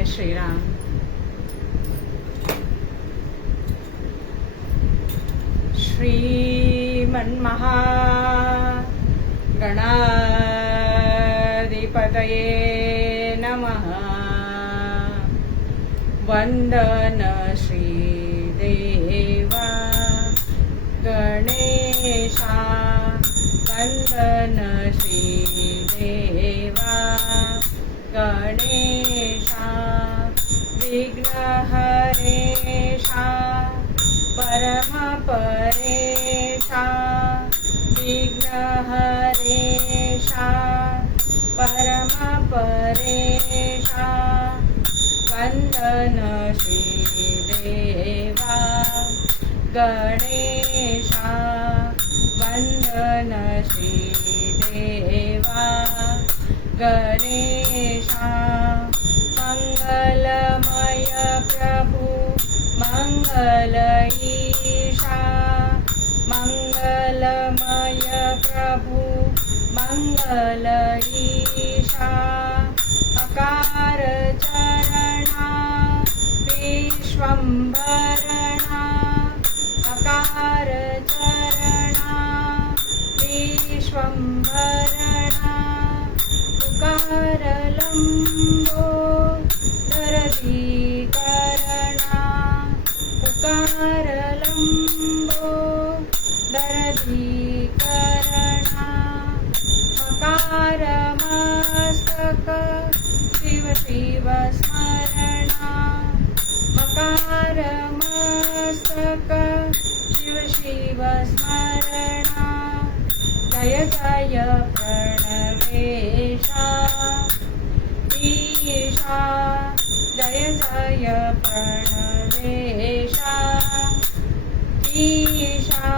जय श्रीराम. श्रीमन्महागणाधिपतये नमः. वंदन श्रीदेवा गणेशा. वंदन श्रीदेवा गणेशा. विघ्नहरेशा परमपरेशा. विघ्नहरेशा परमपरेशा. वंदन श्रीदेवा गणेशा. वंदन श्रीदेवा गणेशा. मंगलमय प्रभु मंगल ईशा. मंगलमय प्रभु मंगल ईशा. अकार चरणा विश्वंभरणा. अकार चरणा विश्वंभरणा. उकार लंबो दरदीकरणा. उकार लंबो दरदीकरणा. मकार मस्तक शिव शिव स्मरणा. मकार मस्तक शिव शिव स्मरणा. जय जय प्रणवेशा ईशा. जय जय प्रणवेशा ईशा.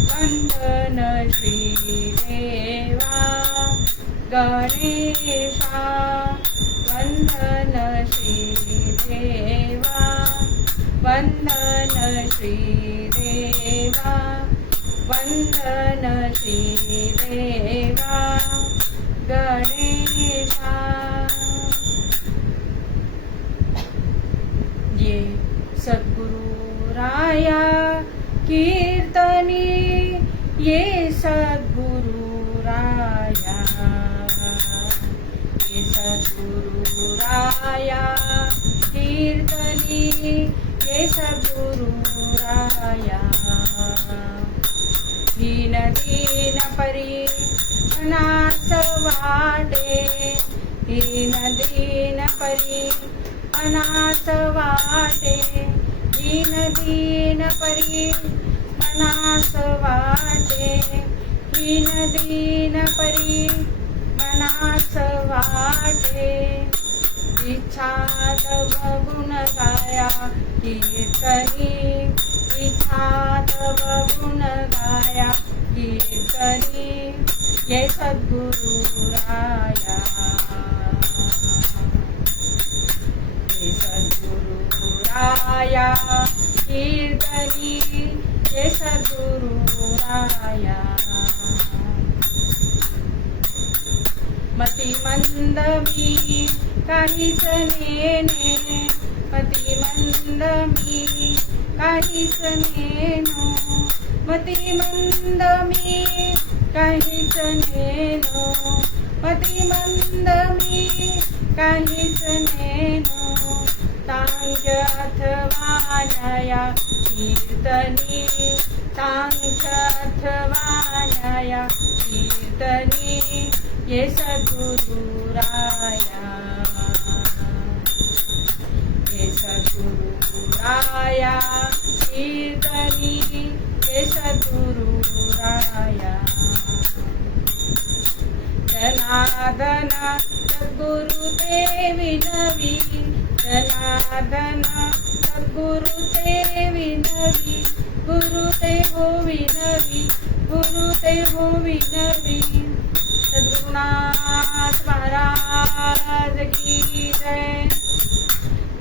वंदन श्रीदेवा गणेशा. वंदन श्रीदेवा. वंदन श्रीदेवा. वंदन श्रीदेवा गणेशा. ये सद्गुरु राया कीर्तनी. ये सद्गुरु राया. ये सद्गुरु राया कीर्तनी. ये सद्गुरु राया. दीन दीन परी अनास वाटे. दीन दीन परी अनास वाटे. दीन दीन परी अनास वाटे. दीन दीन परी अनास वाटे. इच्छा तव गुण गाया कीर्तनी. इच्छा तव गुण गाया कीर्तनी. ये सद्गुरु राया. ये सद्गुरु राया कीर्तनी. ये सद्गुरु राया. मती मंद मी काहीच नेने. मती मंद मी काहीच नेनो. मती मंद मी काहीच नेनो. मती मंद मी काहीच नेनो. सांख्य अथवा न्याया कीर्तनी. सांख्य अथवा न्याया कीर्तनी. ये सद्गुरु राया. ये सद्गुरु राया कीर्तनी. ये सद्गुरु राया. जनार्दन सद्गुरु ते विनवी. जनार्दन सद्गुरु ते विनवी. गुरु ते हो विनवी. गुरु ते हो विनवी. सद्गुरुनाथ महाराज की जय.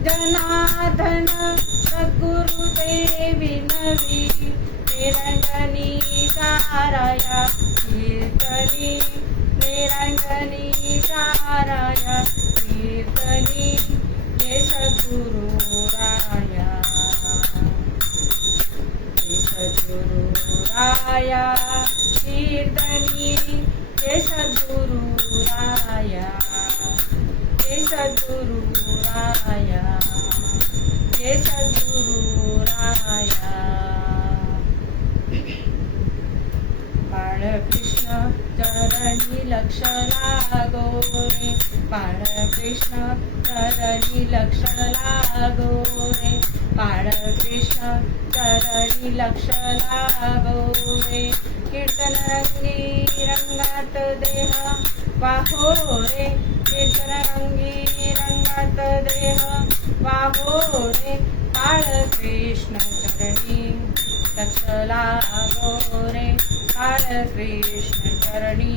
जनार्दन सद्गुरु ते विनवी. निरंजनी साराया कीर्तनी. निरंजनी साराया कीर्तनी. सद्गुरुराया कीर्तनी जय सद्गुरुराया जय सद्गुरुराया जय सद्गुरुराया बाळकृष्ण चरणी लक्ष लागो रे बाळकृष्ण चरणी लक्ष लागो रे बाळकृष्ण चरणी लक्ष लागो रे कीर्तन रंगी रंगात देह वाहो रे कीर्तन रंगी रंगात देह वाहो रे बाळकृष्ण चरणी लक्ष लागो रे बाळकृष्ण चरणी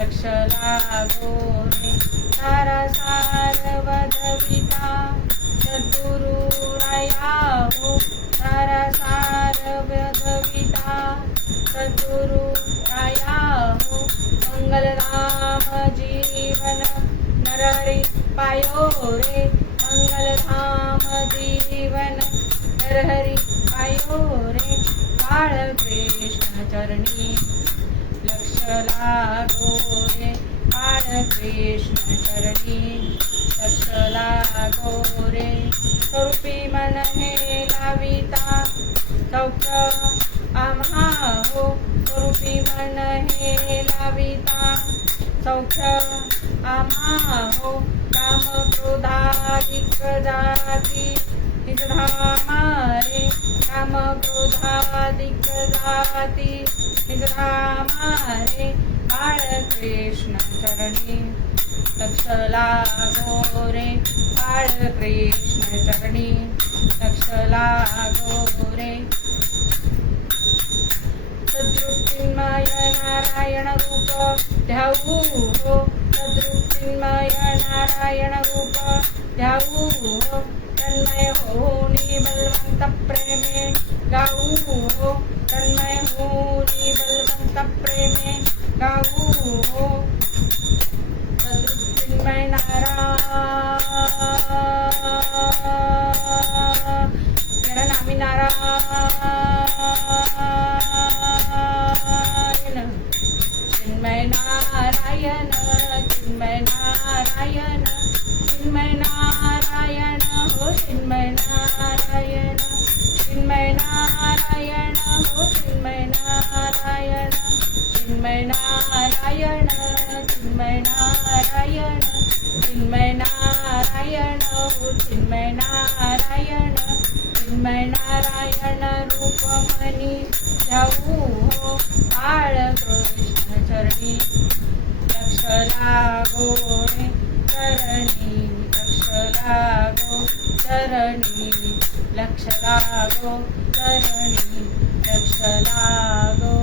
लक्ष लागो रे सारा सारवदविता सद्गुरुराया हो सारा सारवदविता सद्गुरुराया हो मंगलधाम जीवन नरहरि पायो रे मंगलधाम जीवन नरहरि पायो रे बाळकृष्ण चरणी लक्ष लागो रे बाळकृष्ण चरणी लक्ष लागो रे स्वरूपी मन हे लाविता सौख्य आम्हा हो स्वरूपी मन हे लाविता सौख्य आम्हा हो काम क्रोधाधिक जाती निजधामा रे काम क्रोधाधिक जाती निजधामा रे बाळकृष्ण चरणी लक्ष लागो रे बाळकृष्ण चरणी लक्ष लागो रे सद्वृत्तिमय नारायण रूप ध्याऊ हो सद्वृत्तिमय नारायण रूप ध्याऊ हो तन्मय होनी बलवंत प्रेमे गाऊ हो तन्मय होनी बलवंत प्रेमे गाऊ हो सद्वृत्तिमय नारायण नामी नारायण चिन्मय नारायण चिन्मय नारायण चिन्मय नारायण हो चिन्मय नारायण चिन्मय नारायण हो चिन्मय नारायण चिन्मय नारायण चिन्मय नारायण चिन्मय नारायण हो चिन्मय नारायण चिन्मय नारायण रूपमणी जाऊ हो बाळकृष्ण चरणी लक्ष लागो रे चरणी लक्ष लागो चरणी लक्ष लागो चरणी लक्ष लागो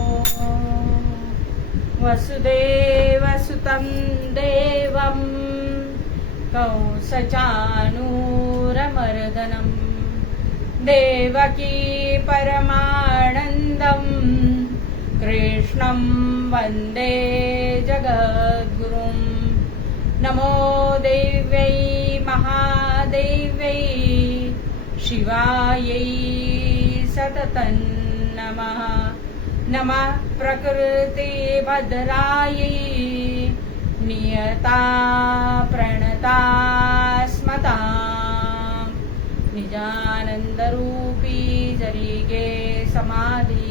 वसुदेवसुतं देवं कंसचाणूरमर्दनं देवकी परमानन्दं कृष्णं वन्दे जगद्गुरुं नमो देव्यै महादेव्यै शिवायै सततं नमः नमः प्रकृतिभद्रायै नियता प्रणता स्मतां निजानंदरूपी जरी गे समाधी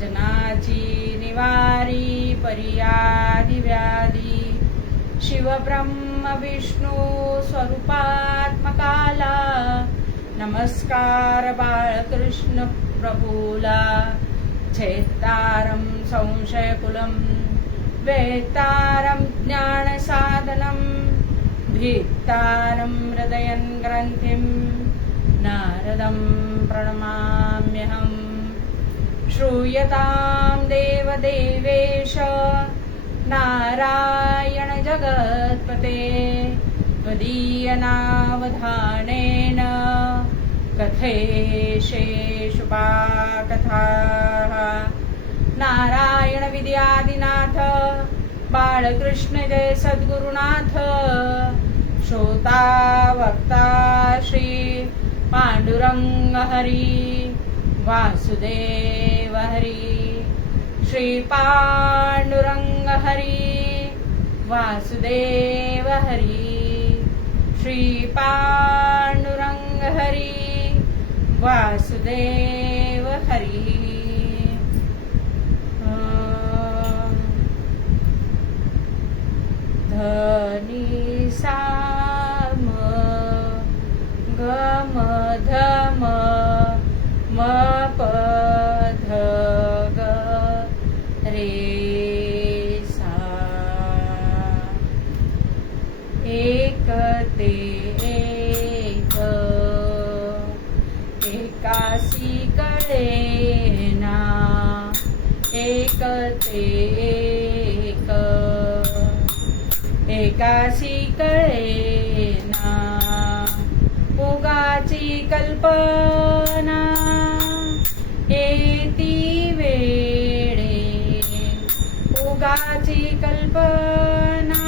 जनाची निवारी पर्यादी व्याधी शिवब्रह्म विष्णू स्वरूपात्मकाला नमस्कार बाळकृष्ण प्रभूला छेत्तारं संशयकुलं वेत्तारं ज्ञानसाधनं भीत्तारं हृदयं ग्रन्थिं नारदं प्रणमाम्यहम् श्रूयतां देवदेवेश नारायण जगत्पते त्वदीयनावधानेन कथेशेषुपाकथाः नारायण विद्यादिनाथ बाळकृष्ण जय सद्गुरुनाथ श्रोता वक्ता श्री पांडुरंग हरी वासुदेव हरी श्री पांडुरंग हरी वासुदेव हरी श्री पांडुरंग हरी वासुदेव हरी धनी साम गम धम म प ध ग रे सा एक ते एक एकासी कळेना एक ते एक एकासी कळेना उगाची कल्पना येती वेळे उगाची कल्पना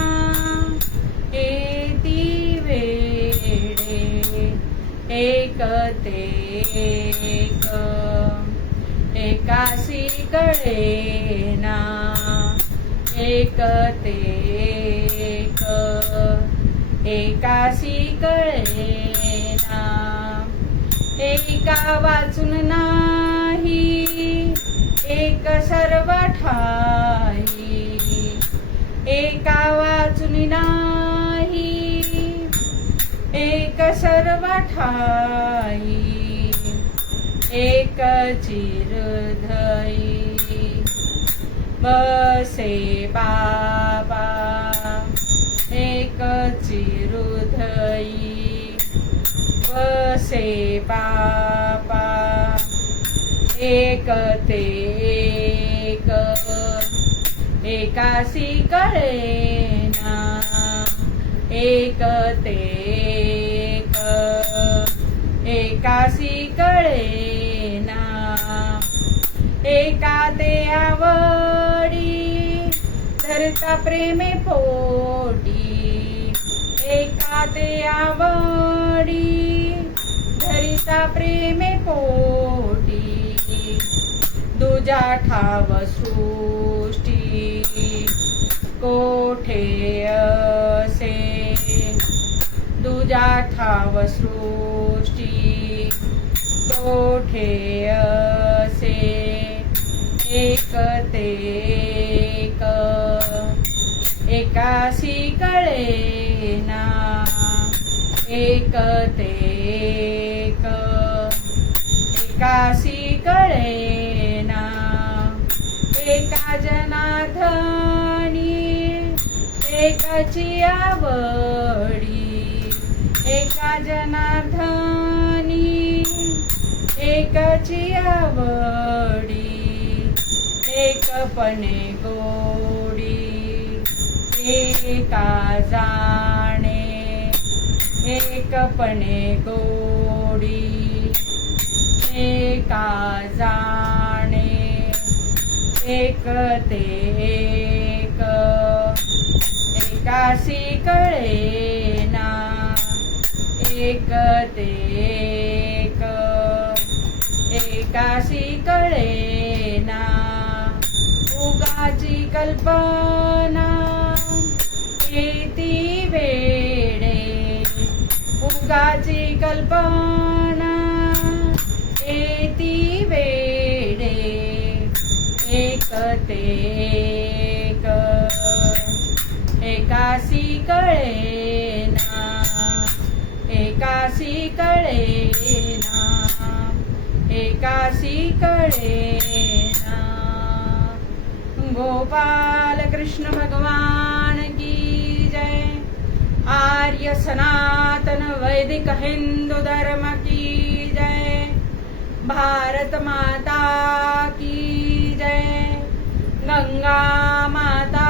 येती वेळे एक ते एक एकासी कळेना एक ते एक एकासी कळेना एका वाचून नाही एक सर्व ठाई एका वाचून नाही एक सर्व ठाई एक चिरधई बसे बाबा एक चिरुधई बसे बाबा एक ते एक एकासी कळेना एक ते एक एकासी कळेना एका ते आवडी धरता प्रेमे पोटी एका ते आवडी धरिता प्रेमे पोटी दुजा ठाव सृष्टी कोठे असे दुजा ठाव सृष्टी कोठे असे एक ते एक एकासी कळेना एक ते एक एकासी कळेना एका जनार्दनी एकाची आवडी एका जनार्दनी एकाची आवडी एकपणे गोडी एका जाणे एकपणे गोडी एका जाणे एक ते एक एकासी कळेना एक ते एक एकासी कळेना उगाची कल्पना येती वेळे उगाची कल्पना येती वेळे एक ते एक एकासी कळेना एकासी कळेना एकासी कळेना गोपाल कृष्ण भगवान की जय आर्य सनातन वैदिक हिंदू धर्म की जय भारत माता की जय गंगा माता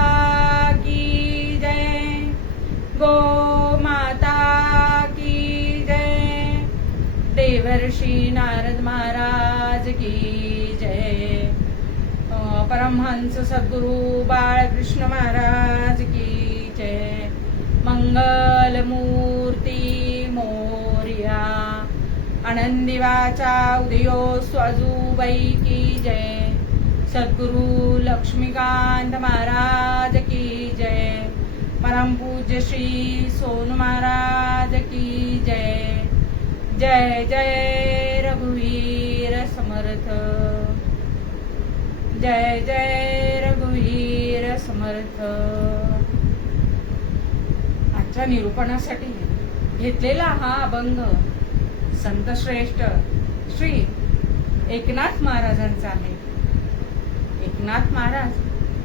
की जय गो माता की जय देवर्षि नारद महाराज की जय परमहंस सद्गुरु बाळकृष्ण महाराज की जय मंगल मूर्ती मोरया आनंदीवाचा उदयो स्वाजूबाई की जय। सद्गुरु लक्ष्मीकांत महाराज की जय। परम पूज्य श्री सोनू महाराज की जय। जय जय रघुवीर समर्थ। जय जय रघुवीर समर्थ। आजच्या निरूपणासाठी घेतलेला हा अभंग संत श्रेष्ठ श्री एकनाथ महाराजांचा आहे। एकनाथ महाराज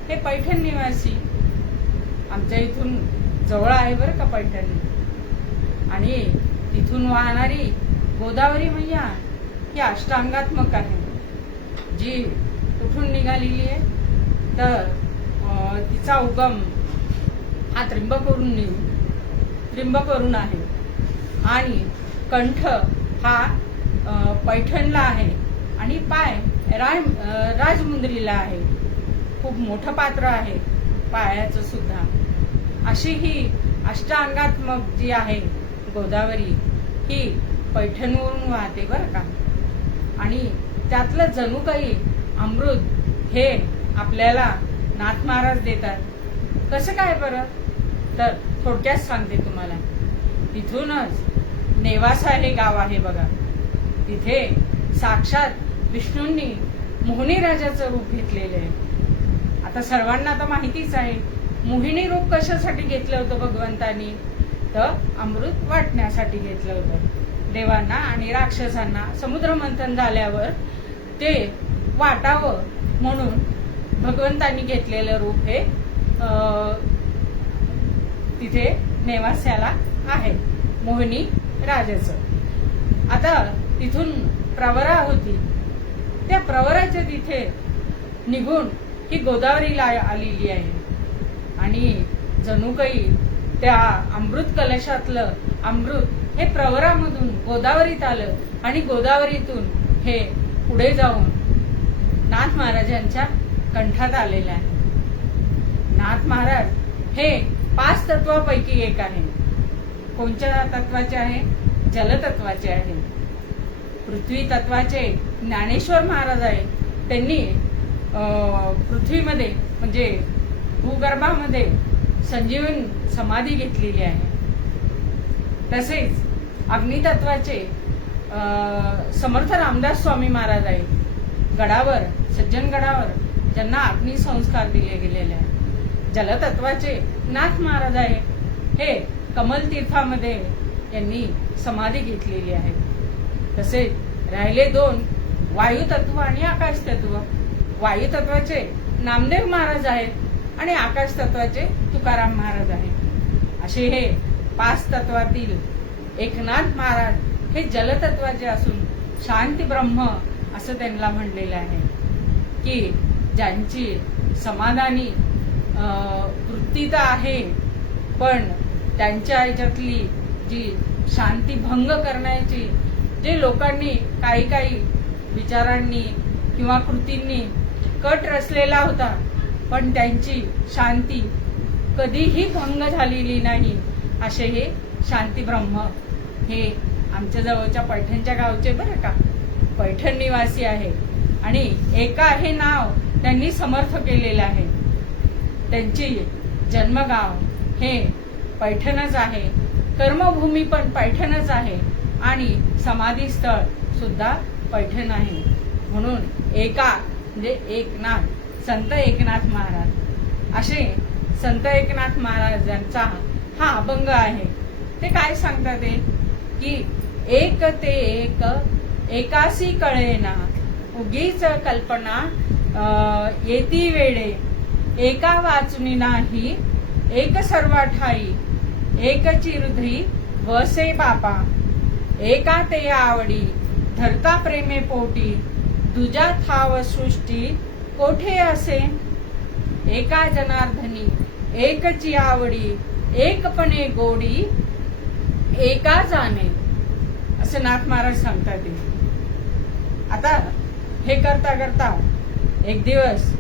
हे पैठण निवासी, आमच्या इथून जवळ आहे बरं का पैठण, आणि तिथून वाहणारी गोदावरी मैया ही अष्टांगात्मक आहे, जी कुठून निघालेली आहे तर तिचा उगम हा त्र्यंबकवरून आहे आणि कंठ हा पैठणला आहे आणि पाय राजमुंद्रीला आहे। खूप मोठं पात्र आहे पायाचं सुद्धा। अशी ही अष्टांगात्मक जी आहे गोदावरी ही पैठणवरून वाहते बरं का। आणि त्यातलं जणू काही अमृत हे आपल्याला नाथ महाराज देतात। कसं काय बरं, तर थोडक्यात सांगते तुम्हाला। तिथूनच नेवासा हे गाव आहे बघा, तिथे साक्षात विष्णूंनी मोहिनी राजाचं रूप घेतलेलं आहे। आता सर्वांना तर माहितीच आहे मोहिनी रूप कशासाठी घेतलं होतं भगवंतानी, तर अमृत वाटण्यासाठी घेतलं होतं। देवांना आणि राक्षसांना समुद्र मंथन झाल्यावर ते वाटावं म्हणून भगवंतांनी घेतलेलं रूप हे तिथे नेवास्याला आहे मोहिनी राजाचं। आता तिथून प्रवरा होती, त्या प्रवराच्या तिथे निघून ही गोदावरीला आलेली आहे आणि जणू काही त्या अमृत कलशातलं अमृत हे प्रवरामधून गोदावरीत आलं आणि गोदावरीतून हे पुढे जाऊन नाथ महाराजांच्या कंठात आलेलं आहे। नाथ महाराज हे 5 तत्वापैकी एक आहे। कोणत्या तत्वाचे आहे? जलतत्वाचे आहे। पृथ्वी तत्वाचे ज्ञानेश्वर महाराज आहे, त्यांनी पृथ्वीमध्ये म्हणजे भूगर्भामध्ये संजीवन समाधी घेतलेली आहे। तसेच अग्नितत्वाचे समर्थ रामदास स्वामी महाराज आहे, गडावर सज्जन गडावर ज्यांना अग्नि संस्कार दिले गेलेले आहे। जलतत्वाचे नाथ महाराज आहे, हे कमल तीर्थामध्ये यांनी समाधी घेतलेली आहे। तसेच राहिले 2 वायुतत्व आणि आकाश तत्व। वायुतत्वाचे नामदेव महाराज आहेत आणि आकाश तत्वाचे तुकाराम महाराज आहेत। असे हे 5 तत्वातील एकनाथ महाराज हे जलतत्वाचे असून शांती ब्रह्म असं त्यांना म्हणलेलं आहे की ज्यांची समाधानी वृत्ती तर आहे, पण त्यांच्या याच्यातली जी शांती भंग करण्याची जे लोकांनी काही विचारांनी किंवा कृतींनी कट रचलेला होता, पण त्यांची शांती कधीही भंग झालेली नाही, असे हे शांती ब्रह्म हे आमच्या जवळच्या पैठणच्या गावचे बरं का, पैठण निवासी आहे आणि एका हे नाव त्यांनी समर्थ केलेलं आहे। त्यांची जन्मगाव हे पैठणच आहे, कर्मभूमी पण पैठणच आहे आणि समाधी स्थळ सुद्धा पैठण आहे। म्हणून एका म्हणजे एकनाथ, संत एकनाथ महाराज, असे संत एकनाथ महाराजांचा हा अभंग आहे। ते काय सांगतात ते की एक ते एक एकासी कळेना, उगीच कल्पना येती वेळे, एका वाचनी नाही एक सर्व ठाई, एक चिरुधी वसे बापा, एका ते आवडी धरता प्रेमे पोटी, दुजा थाव सृष्टी कोठे असे, एका जनार्दनी एकची आवडी, एकपणे गोडी एका जाणे, असं नाथ महाराज सांगतात। आता हे करता करता एक दिवस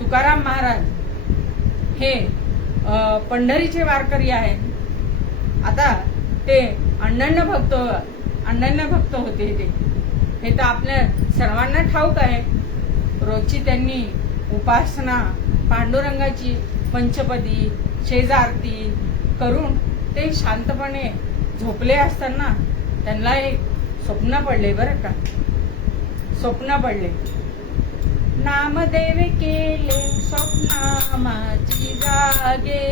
तुकाराम महाराज हे पंढरीचे वारकरी आहेत। आता ते अण्णन्न भक्त अनन्य भक्त होते ते, हे तर आपल्या सर्वांना ठाऊक आहे. रोजची त्यांनी उपासना पांडुरंगाची पंचपदी शेजारती करून ते शांतपणे झोपले असताना त्यांना एक स्वप्न पडले. बरं का, स्वप्न पडले. नामदेव केले स्वप्ना माझी जागे,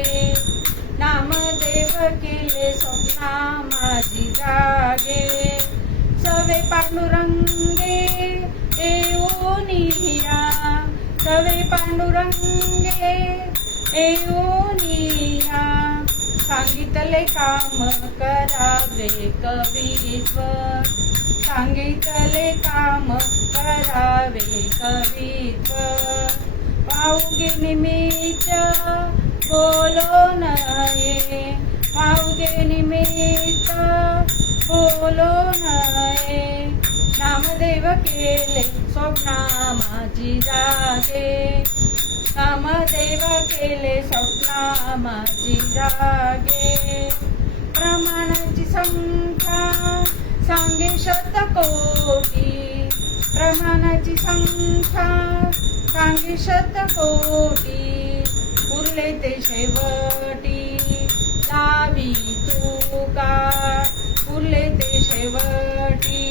नामदेव केले स्वप्ना माझी जागे, सवे पांडुरंगे येऊनिया, सवे पांडुरंगे येऊनिया, सांगितले काम करावे कवीत्व, सांगितले काम करावे कवीत्व, पाऊगे निमित्त बोलो नये, पाऊगे निमित्त बोलो नये, नामदेव केले स्वप्ना माझी जागे, नामदेव केले स्वप्ना माझी जागे, प्रमाणाची संख्या सांगे शतकोटी, प्रमाणाची संख्या सांगे शतकोटी, उरले ते शेवटी लावी तुका, उरले ते शेवटी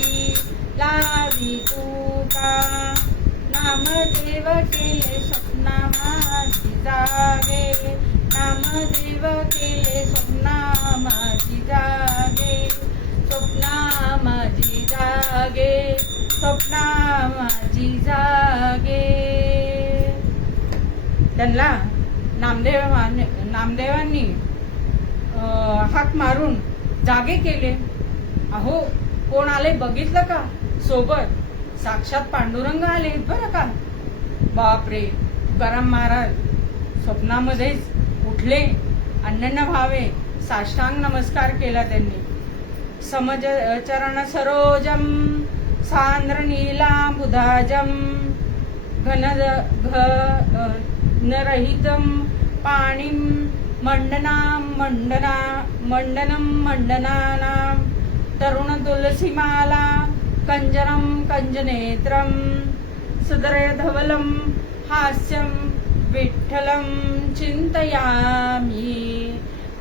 लावी तुका, नामदेव केले स्वप्ना माझी जागे, नामदेव केले स्वप्ना माझी जागे, स्वप्ना माझी जागे, स्वप्ना माझी जागे. त्यांना नामदेवांनी हाक मारून जागे केले. अहो, कोण आले बघितलं का? सोबत साक्षात पांडुरंग आले. बरं का, बापरे. तुकाराम महाराज स्वप्नामध्येच उठले, अनन्य भावे साष्टांग नमस्कार केला त्यांनी. समचरण सरोजम सांद्र नीलांबुधाजम घनरहितं पाणिं मंडनं मंडनानां तरुण तुलसीमाला कंजरं कंजनेत्रं सुदरधवलं हास्यं विठ्ठलं चिंतयामि.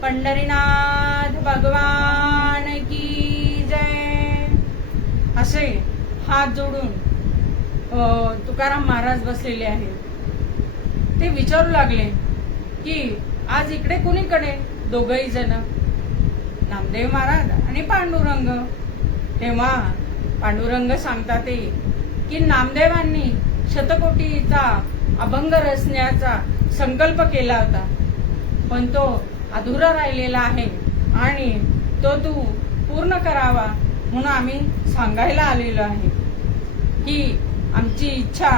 पंढरीनाथ भगवान की जय. असे हात जोडून तुकाराम महाराज बसलेले आहेत. ते विचारू लागले की आज इकडे कुणीकडे? दोघही जण, नामदेव महाराज आणि पांडुरंग. तेव्हा पांडुरंग सांगतात ते की नामदेवांनी शतकोटीचा अभंग रचण्याचा संकल्प केला होता, पण तो अधुरा राहिलेला आहे आणि तो तू पूर्ण करावा म्हणून आम्ही सांगायला आलेलो आहे की आमची इच्छा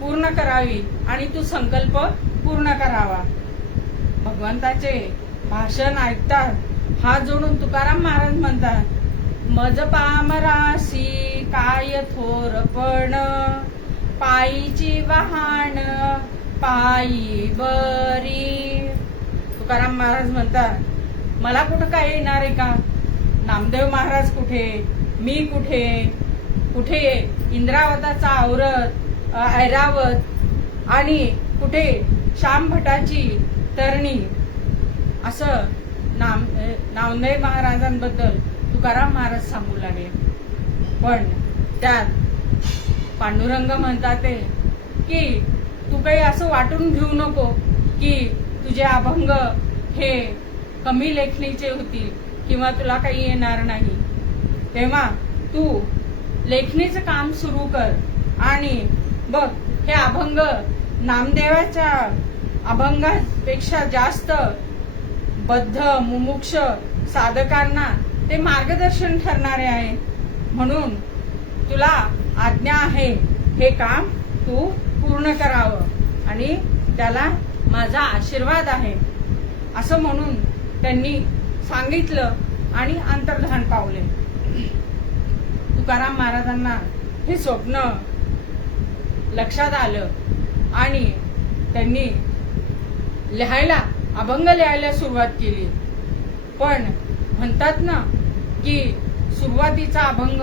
पूर्ण करावी आणि तू संकल्प पूर्ण करावा. भगवंताचे भाषण ऐकतात हात जोडून तुकाराम महाराज म्हणतात, मज पामरासी काय थोरपण, पायीची वाहन पायी बरी. तुकाराम महाराज म्हणतात, मला कुठं काय येणार आहे का? नामदेव महाराज कुठे, मी कुठे, कुठे इंद्रावताचा ऐरावत आणि कुठे श्याम भटाची तरणी. असं नामदेव महाराजांबद्दल तुकाराम महाराज सांगू लागले. पण त्यात पांडुरंग म्हणतात की तू काही असं वाटून घेऊ नको की तुझे अभंग हे कमी लेखणीचे होतील किंवा तुला काही येणार नाही. तेव्हा तू लेखणीचं काम सुरू कर आणि बघ हे अभंग नामदेवाच्या अभंगापेक्षा जास्त बद्ध मुमुक्ष साधकांना ते मार्गदर्शन ठरणारे आहे. म्हणून तुला आज्ञा आहे हे काम तू पूर्ण करावं आणि त्याला माझा आशीर्वाद आहे असं म्हणून त्यांनी सांगितलं आणि अंतर्धान पावले. तुकाराम महाराजांना हे स्वप्न लक्षात आलं आणि त्यांनी अभंग लिहायला सुरुवात केली. पण म्हणतात ना की सुरुवातीचा अभंग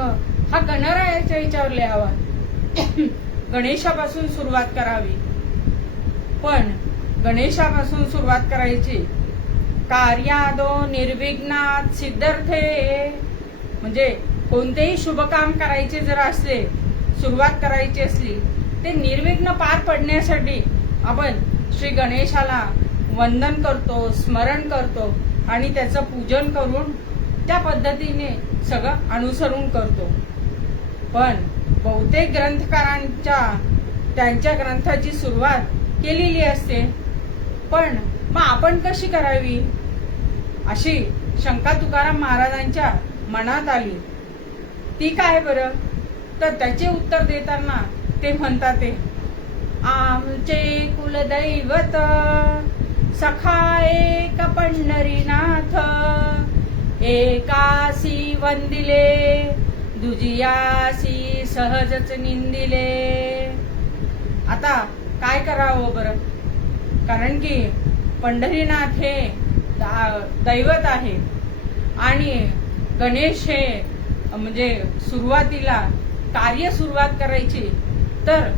हा गणरायाच्या विचार लिहावा. गणेशापासून सुरुवात करावी. पण गणेशापासून सुरुवात करायची. कार्यादो निर्विघ्नात सिद्धर्थे, म्हणजे कोणतेही शुभ काम करायचे जर असले, सुरुवात करायची असली, ते निर्विघ्न पार पडण्यासाठी आपण श्री गणेशाला वंदन करतो, स्मरण करतो आणि त्याचं पूजन करून त्या पद्धतीने सगळं अनुसरून करतो. पण बहुतेक ग्रंथकारांच्या त्यांच्या ग्रंथाची सुरुवात केलेली असते, पण मग आपण कशी करावी अशी शंका तुकाराम महाराजांच्या मनात आली. ती काय बरं? तर त्याचे उत्तर देताना ते म्हणतात ते, आमचे कुलदैवत सखा एक पंढरीनाथ, एकासी वंदिले दुजियासी सहजच निंदिले. आता काय करावं बरं? कारण की पंढरीनाथ हे दैवत आहे आणि गणेश हे म्हणजे सुरुवातीला कार्य सुरुवात करायची तर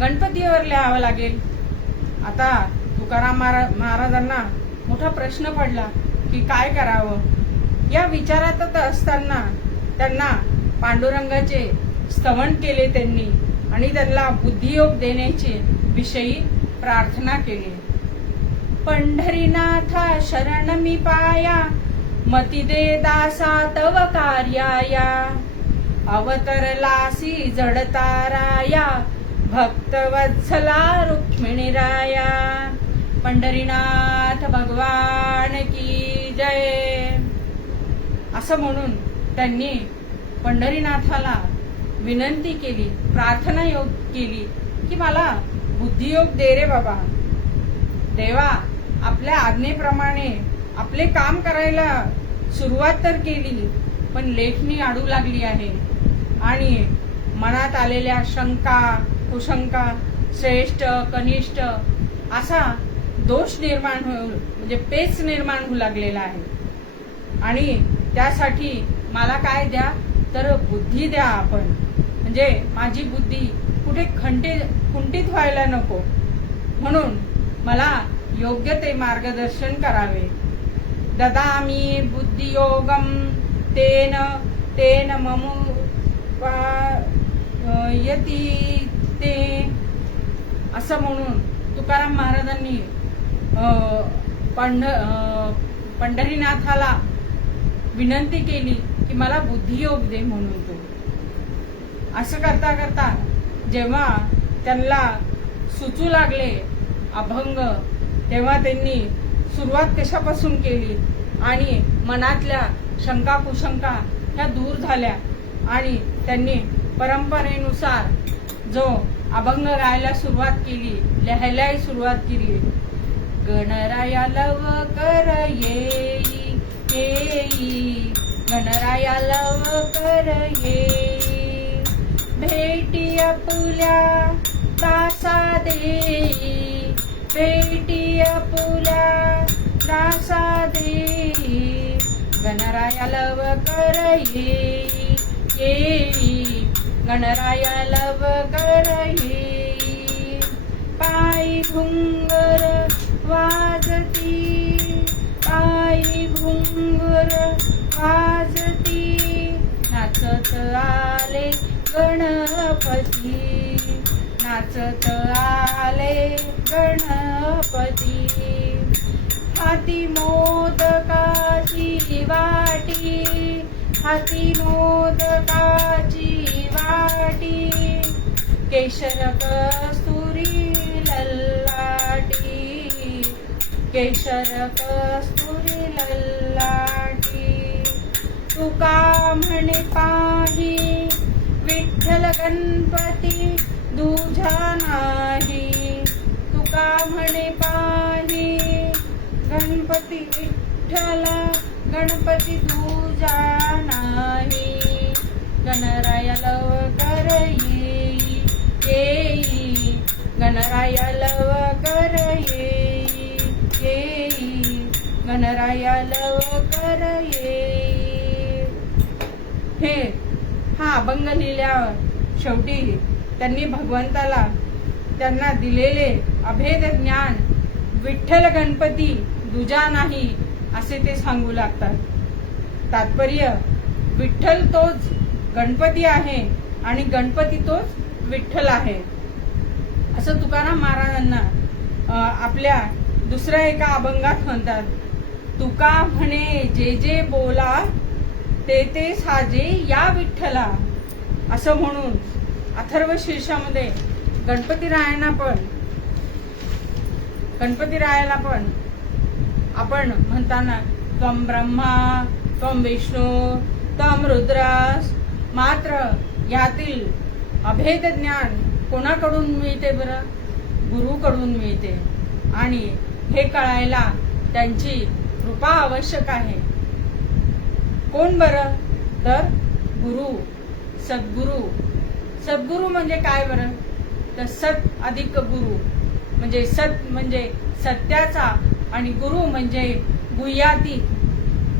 गणपतीवर लिहावं लागेल. आता तुकाराम महाराजांना मोठा प्रश्न पडला की काय करावं. या विचारातच असताना त्यांना पांडुरंगाचे स्तवन केले त्यांनी आणि त्यांना बुद्धियोग देण्याचे विषयी प्रार्थना केली. पंढरीनाथा शरण मी पाया, मती दे दासा तव कार्याया, अवतरलासी जडताराया, भक्तवत्सला रुक्मिणीराया. पंढरीनाथ भगवान की जय. असं म्हणून त्यांनी पंढरीनाथाला विनंती केली, प्रार्थना योग केली की मला बुद्धियोग दे रे बाबा. देवा, आपल्या आज्ञेप्रमाणे आपले काम करायला सुरुवात तर केली, पण लेखणी अडू लागली आहे आणि मनात आलेल्या शंका कुशंका, श्रेष्ठ कनिष्ठ असा दोष निर्माण होऊ म्हणजे पेच निर्माण होऊ लागलेला आहे. आणि त्यासाठी मला काय द्या तर बुद्धी द्या आपण, म्हणजे माझी बुद्धी कुठे खुंटीत व्हायला नको, म्हणून मला योग्य ते मार्गदर्शन करावे. ददामी बुद्धियोगम तेन तेन ममु यती ते. असं म्हणून तुकाराम महाराजांनी पंढरीनाथाला विनंती केली की मला बुद्धियोग दे म्हणून तू. असं करता करता जेव्हा त्यांना सुचू लागले अभंग, तेव्हा त्यांनी सुरुवात कशापासून केली आणि मनातल्या शंका कुशंका ह्या दूर झाल्या आणि त्यांनी परंपरेनुसार जो अभंग गायला सुरुवात केली, लिहायलाही सुरुवात केली. गणराया लवकर येई येई, गणराया लवकर येई, भेटी आपुल्या दासा देई, भेटी आपुल्या दासा देई, गणराया लवकर येई येई, गणराया लवकर येई. पायी घुंगर वाजती, पायी घुंगर वाजती, नाचत आले गणपती, नाचत आले गणपती. हाती मोदकाची वाटी, हाती मोदकाची वाटी, केशर कस्तुरी ललाटी, केशर कस्तुरी ललाटी. तुका म्हणे पाही विठ्ठल गणपती दुजा नाही, तुका म्हणे पाही गणपती विठ्ठल गणपती दुजा नाही. गणराया लवकर येई येई, गणराया लवकर येई येई, गणराया लवकर येई. हा अभंग लिहिल्यावर शेवटी त्यांनी भगवंताला त्यांना दिलेले अभेद ज्ञान विठ्ठल गणपती दुजा नाही असे ते सांगू लागतात. तात्पर्य विठ्ठल तोच गणपती आहे आणि गणपती तोच विठ्ठल आहे असं तुकाराम महाराजांना आपल्या दुसऱ्या एका अभंगात म्हणतात. तुका म्हणे जे जे बोला ते ते साजे या विठ्ठला असं म्हणून अथर्व शीर्षामध्ये गणपतीरायाला पण आपण म्हणताना त्वं ब्रह्मा त्वं विष्णू त्वं रुद्रास मात्र यातील अभेद ज्ञान कोणाकडून मिळते बरं? गुरुकडून मिळते आणि हे कळायला त्यांची कृपा आवश्यक आहे. कोण बरं? तर गुरु, सद्गुरु. सद्गुरु म्हणजे काय बरं? तर सत अधिक गुरु म्हणजे सत म्हणजे सत्याचा आणि गुरु म्हणजे गुह्यातीत.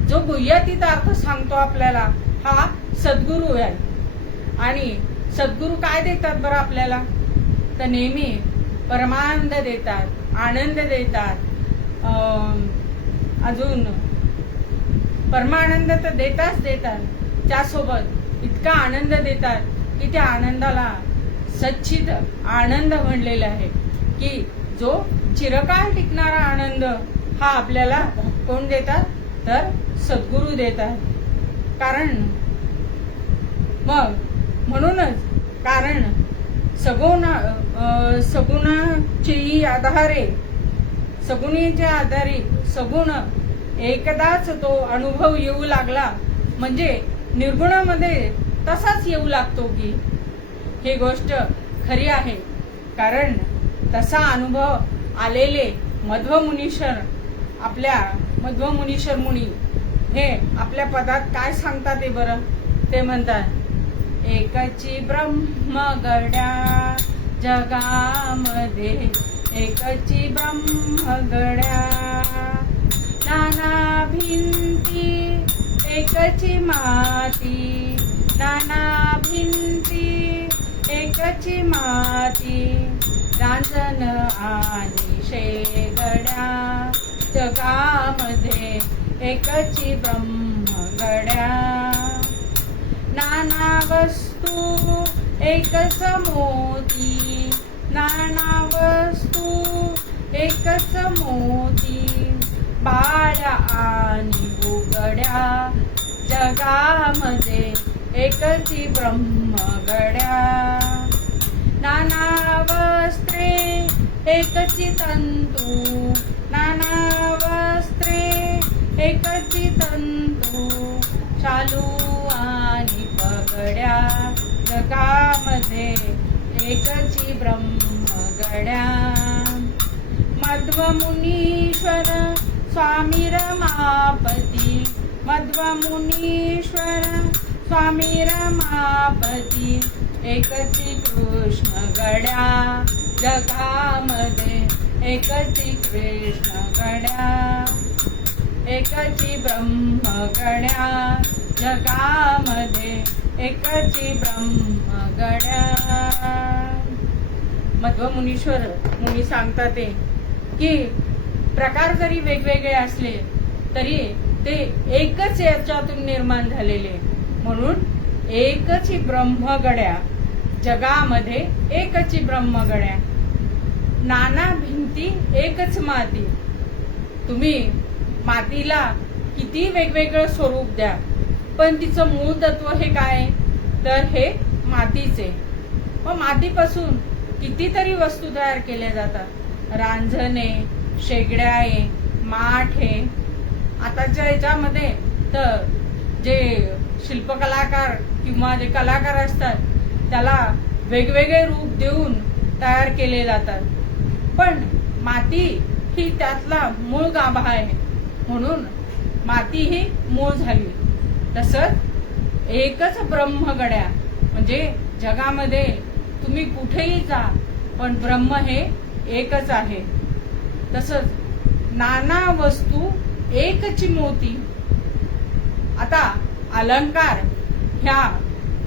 जो गुह्यातीत अर्थ सांगतो आपल्याला हा सद्गुरु आहे. आणि सद्गुरु काय देतात बरं आपल्याला? तर नेहमी परमानंद देतात, आनंद देतात. अजून परमानंद तर देतात, त्यासोबत इतका आनंद देतात की त्या आनंदाला सच्चिद आनंद म्हणलेला आहे. की जो चिरकाल टिकणारा आनंद हा आपल्याला कोण देतात? तर सद्गुरु देतात. कारण सगुणाचे आधारे सगुण एकदाच तो अनुभव येऊ लागला म्हणजे निर्गुणामध्ये तसाच येऊ लागतो की ही गोष्ट खरी आहे. कारण तसा अनुभव आलेले मध्व मुनीश्वर मुनी हे आपल्या पदात काय सांगतात ते बरं? ते म्हणतात एकची ब्रह्म गड्या जगामध्ये एकची ब्रह्म गड्या नाना भिंती एकची माती नाना भिंती एकची माती रांजण आणि शेगड्या जगामध्ये एकची ब्रह्म गड्या नाना वस्तू एकच मोती नाना वस्तू एकच मोती बाळ आणि उघड्या जगामध्ये एकची ब्रह्म गड्या नाना वस्त्रे एकची तंतू नाना वस्त्रे एकची तंतू शालू आणि पगड्या जगामध्ये एकची ब्रह्म गड्या मध्व मुनीश्वर स्वामी रमापती मध्व मुनीश्वर स्वामी रमापती एकची कृष्ण गड्या जगामध्ये एकची कृष्ण गड्या एकची ब्रह्म गड्या जगामध्ये एकची ब्रह्म गड्या. मध्व मुनीश्वर मुनी सांगतात की प्रकार जरी वेगवेगळे असले तरी ते एकच याच्यातून निर्माण झालेले म्हणून एकची ब्रह्मगड्या जगामध्ये एकची ब्रह्मगड्या नाना भिंती एकच माती. तुम्ही मातीला किती वेगवेगळं स्वरूप द्या पण तिचं मूळ तत्व हे काय? तर हे मातीचे. व मातीपासून कितीतरी वस्तू तयार केल्या जातात. रांजणे, शेगड्या आहे, माठ आहे. आताच्या ह्याच्यामध्ये तर जे शिल्पकलाकार किंवा जे कलाकार असतात त्याला वेगवेगळे रूप देऊन तयार केले जातात. पण माती ही त्यातला मूळ गाभा आहे म्हणून माती ही मूळ झाली. तसंच एकच ब्रह्मगड्या म्हणजे जगामध्ये तुम्ही कुठेही जा पण ब्रह्म हे एकच आहे. तसंच नाना वस्तू एकची मोती. आता अलंकार ह्या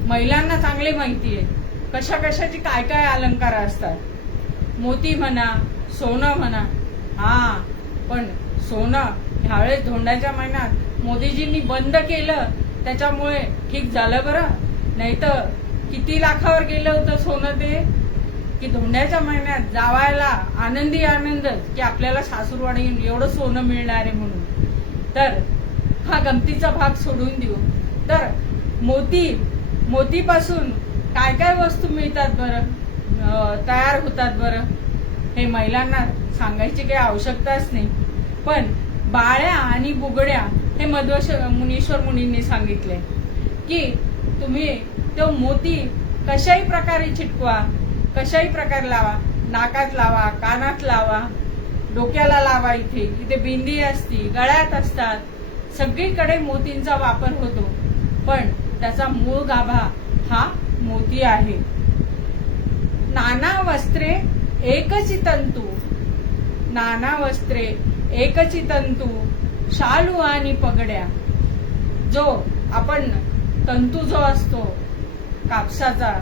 महिलांना चांगले माहिती आहे कशा कशाची काय काय अलंकार असतात. मोती म्हणा, सोनं म्हणा. हा, पण सोनं ह्यावेळेस धोंड्याच्या महिन्यात मोदीजींनी बंद केलं, त्याच्यामुळे ठीक झालं बरं. नाही तर किती लाखावर गेलं होतं सोनं ते, की धोंड्याच्या महिन्यात जावायला आनंदी आनंद की आपल्याला सासूरवाडी एवढं सोनं मिळणार आहे म्हणून. तर हा गमतीचा भाग सोडून देऊ. तर मोतीपासून काय काय वस्तू मिळतात बरं, तयार होतात बरं, हे महिलांना सांगायची काही आवश्यकताच नाही. पण बाळ्या आणि बुगड्या हे मुनीश्वर मुनींनी सांगितले की तुम्ही तो मोती कशाही प्रकारे चिटकवा, कशाही प्रकारे लावा, नाकात लावा, कानात लावा, डोक्याला लावा, इथे बिंदी असती, गळ्यात असतात, सगळीकडे मोतींचा वापर होतो. पण त्याचा मूळ गाभा हा मोती आहे. नाना वस्त्रे एकची तंतू, नाना वस्त्रे एकची तंतू, शालू आणि पगड्या. जो आपण तंतू जो असतो कापसाचा,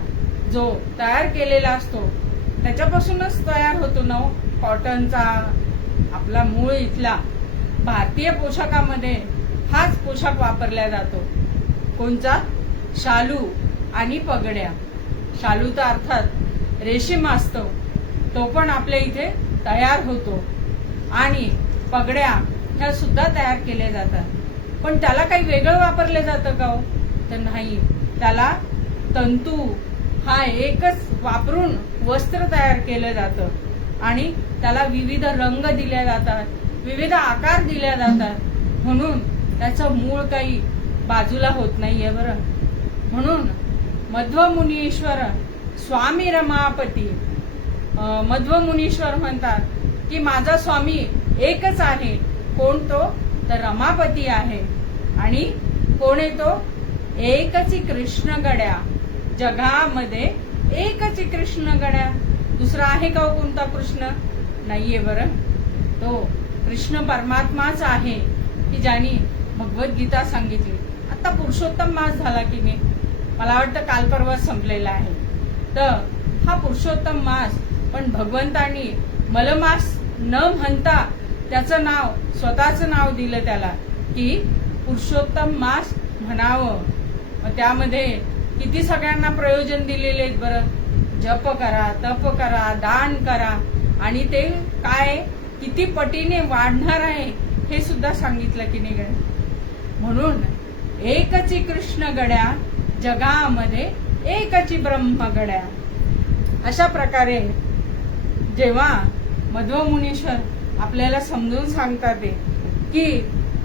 जो तयार केलेला असतो त्याच्यापासूनच तयार होतो ना कॉटनचा. आपला मूळ इथला भारतीय पोशाखामध्ये हाच पोशाख वापरला जातो. कोणचा? शालू आणि पगड्या. शालू तर अर्थात रेशीम असतो, तो पण आपल्या इथे तयार होतो. आणि पगड्या ह्या सुद्धा तयार केल्या जातात. पण त्याला काही वेगळं वापरलं जातं का हो? तर नाही. त्याला तंतू हा एकच वापरून वस्त्र तयार केलं जातं आणि त्याला विविध रंग दिले जातात, विविध आकार दिले जातात. म्हणून त्याचं मूळ काही बाजूला होत नाहीये बरं. म्हणून मध्वमुनीश्वर स्वामी रमापती, मध्वमुनीश्वर म्हणतात की माझा स्वामी एकच आहे. कोण तो? तर रमापती आहे. आणि कोण आहे तो? एकची कृष्ण गड्या, जगामध्ये एकची कृष्ण गड्या. दुसरा आहे का कोणता कृष्ण? नाहीये बरं. तो कृष्ण परमात्माच आहे की ज्याने भगवद्गीता सांगितली. आता पुरुषोत्तम मास झाला की नाही, मला वाटतं काल परवा संपलेला आहे. तर हा पुरुषोत्तम मास पण भगवंतांनी मलमास न म्हणता त्याचं नाव, स्वतःचं नाव दिलं त्याला की पुरुषोत्तम मास म्हणावं. मग त्यामध्ये किती सगळ्यांना प्रयोजन दिलेले आहेत बरं. जप करा, तप करा, दान करा, आणि ते काय किती पटीने वाढणार आहे हे सुद्धा सांगितलं की नाही. म्हणून एकची कृष्ण गड्या, जगामध्ये एकची ब्रह्म गड्या. अशा प्रकारे जेव्हा मध्वमुनीश्वर आपल्याला समजून सांगतात की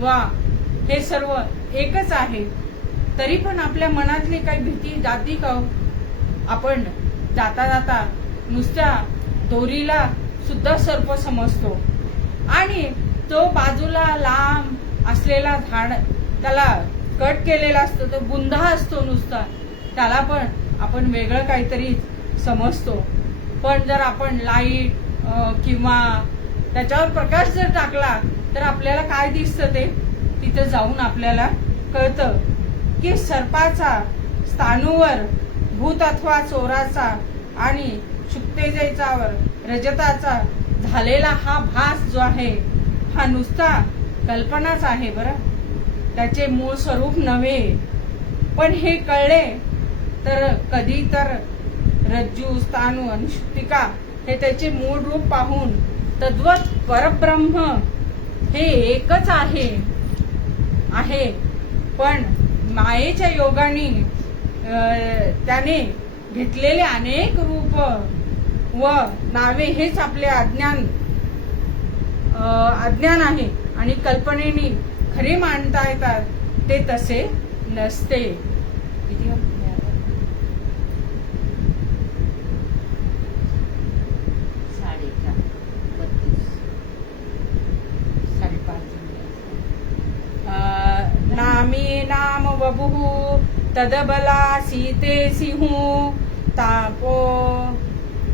वा हे सर्व एकच आहे, तरी पण आपल्या मनातली काही भीती जाती का? आपण जाता जाता नुसत्या दोरीला सुद्धा सर्प समजतो आणि तो बाजूला लांब असलेला झाड, त्याला कट केलेला असतो, तो बुंदा असतो नुसता, त्याला पण आपण वेगळं काहीतरी समजतो. पण जर आपण लाईट किंवा त्याच्यावर प्रकाश जर टाकला तर आपल्याला काय दिसतं ते तिथे जाऊन आपल्याला कळतं की सर्पाचा, स्थाणूवर भूत अथवा चोराचा आणि शुक्तेजेचावर रजताचा झालेला हा भास जो आहे हा नुसता कल्पनाच आहे बरं. त्याचे मूळ स्वरूप नव्हे. पण हे कळले तर कधी तर रज्जू, स्थाणू आणि शुक्तिका हे त्याचे मूळ रूप पाहून तद्वत परब्रह्म हे एकच आहे. पण मायेच्या योगाने त्याने घेतलेले अनेक रूप व नावे हेच आपले अज्ञान आहे आणि कल्पनेने खरे मानता येतात ते तसे नसते. नामी नाम वबुहु तदबला सीते सिंहू तापो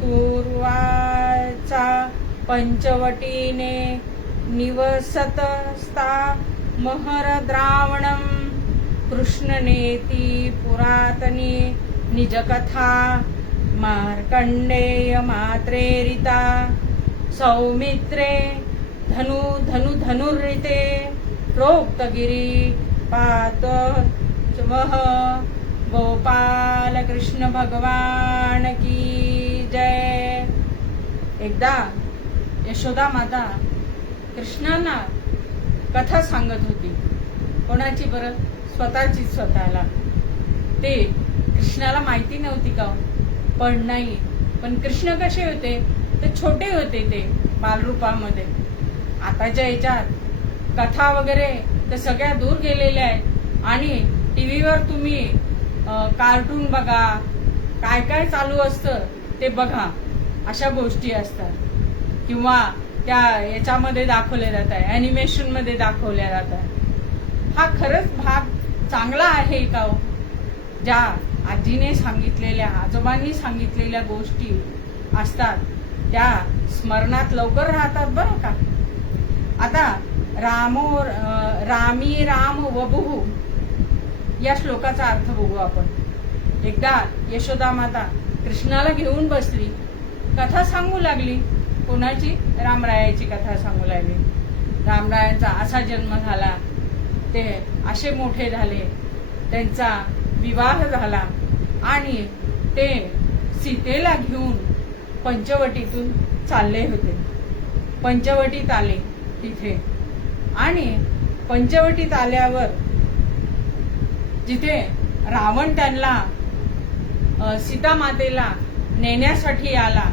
तुर्वाचा पंचवटीने निवसत स्था महर द्रावणम कृष्णनेती पुरातनी निजकथा मार्कंडेय मात्रेरिता सौमित्रे धनु धनु धनुर्रिते प्रोक्तगिरी पात वह गोपाल कृष्ण भगवान की जय। एकदा यशोदा माता कृष्णांना कथा सांगत होती. कोणाची बरं? स्वतःची स्वतःला. ते कृष्णाला माहिती नव्हती का? पण नाही. पण कृष्ण कसे होते? ते छोटे होते, ते बालरूपामध्ये. आताच्या याच्यात कथा वगैरे ते सगळ्या दूर गेलेल्या आहेत आणि टीव्हीवर तुम्ही कार्टून बघा, काय काय चालू असतं ते बघा, अशा गोष्टी असतात किंवा त्या याच्यामध्ये दाखवल्या जातात, ॲनिमेशन मध्ये दाखवल्या जातात. हा खरंच भाग चांगला आहे का? ज्या आजीने सांगितलेल्या, आजोबांनी सांगितलेल्या गोष्टी असतात त्या स्मरणात लवकर राहतात बरं का. आता रामी राम वबुहू या श्लोकाचा अर्थ बघू आपण. एकदा यशोदा माता कृष्णाला घेऊन बसली, कथा सांगू लागली. कोणाची? रामरायाची कथा सांगू लागली. रामरायांचा असा जन्म झाला, ते असे मोठे झाले, त्यांचा विवाह झाला आणि ते सीतेला घेऊन पंचवटीतून चालले होते. पंचवटीत आले तिथे आणि पंचवटीत आल्यावर जिथे रावण त्यांना सीतामातेला नेण्यासाठी आला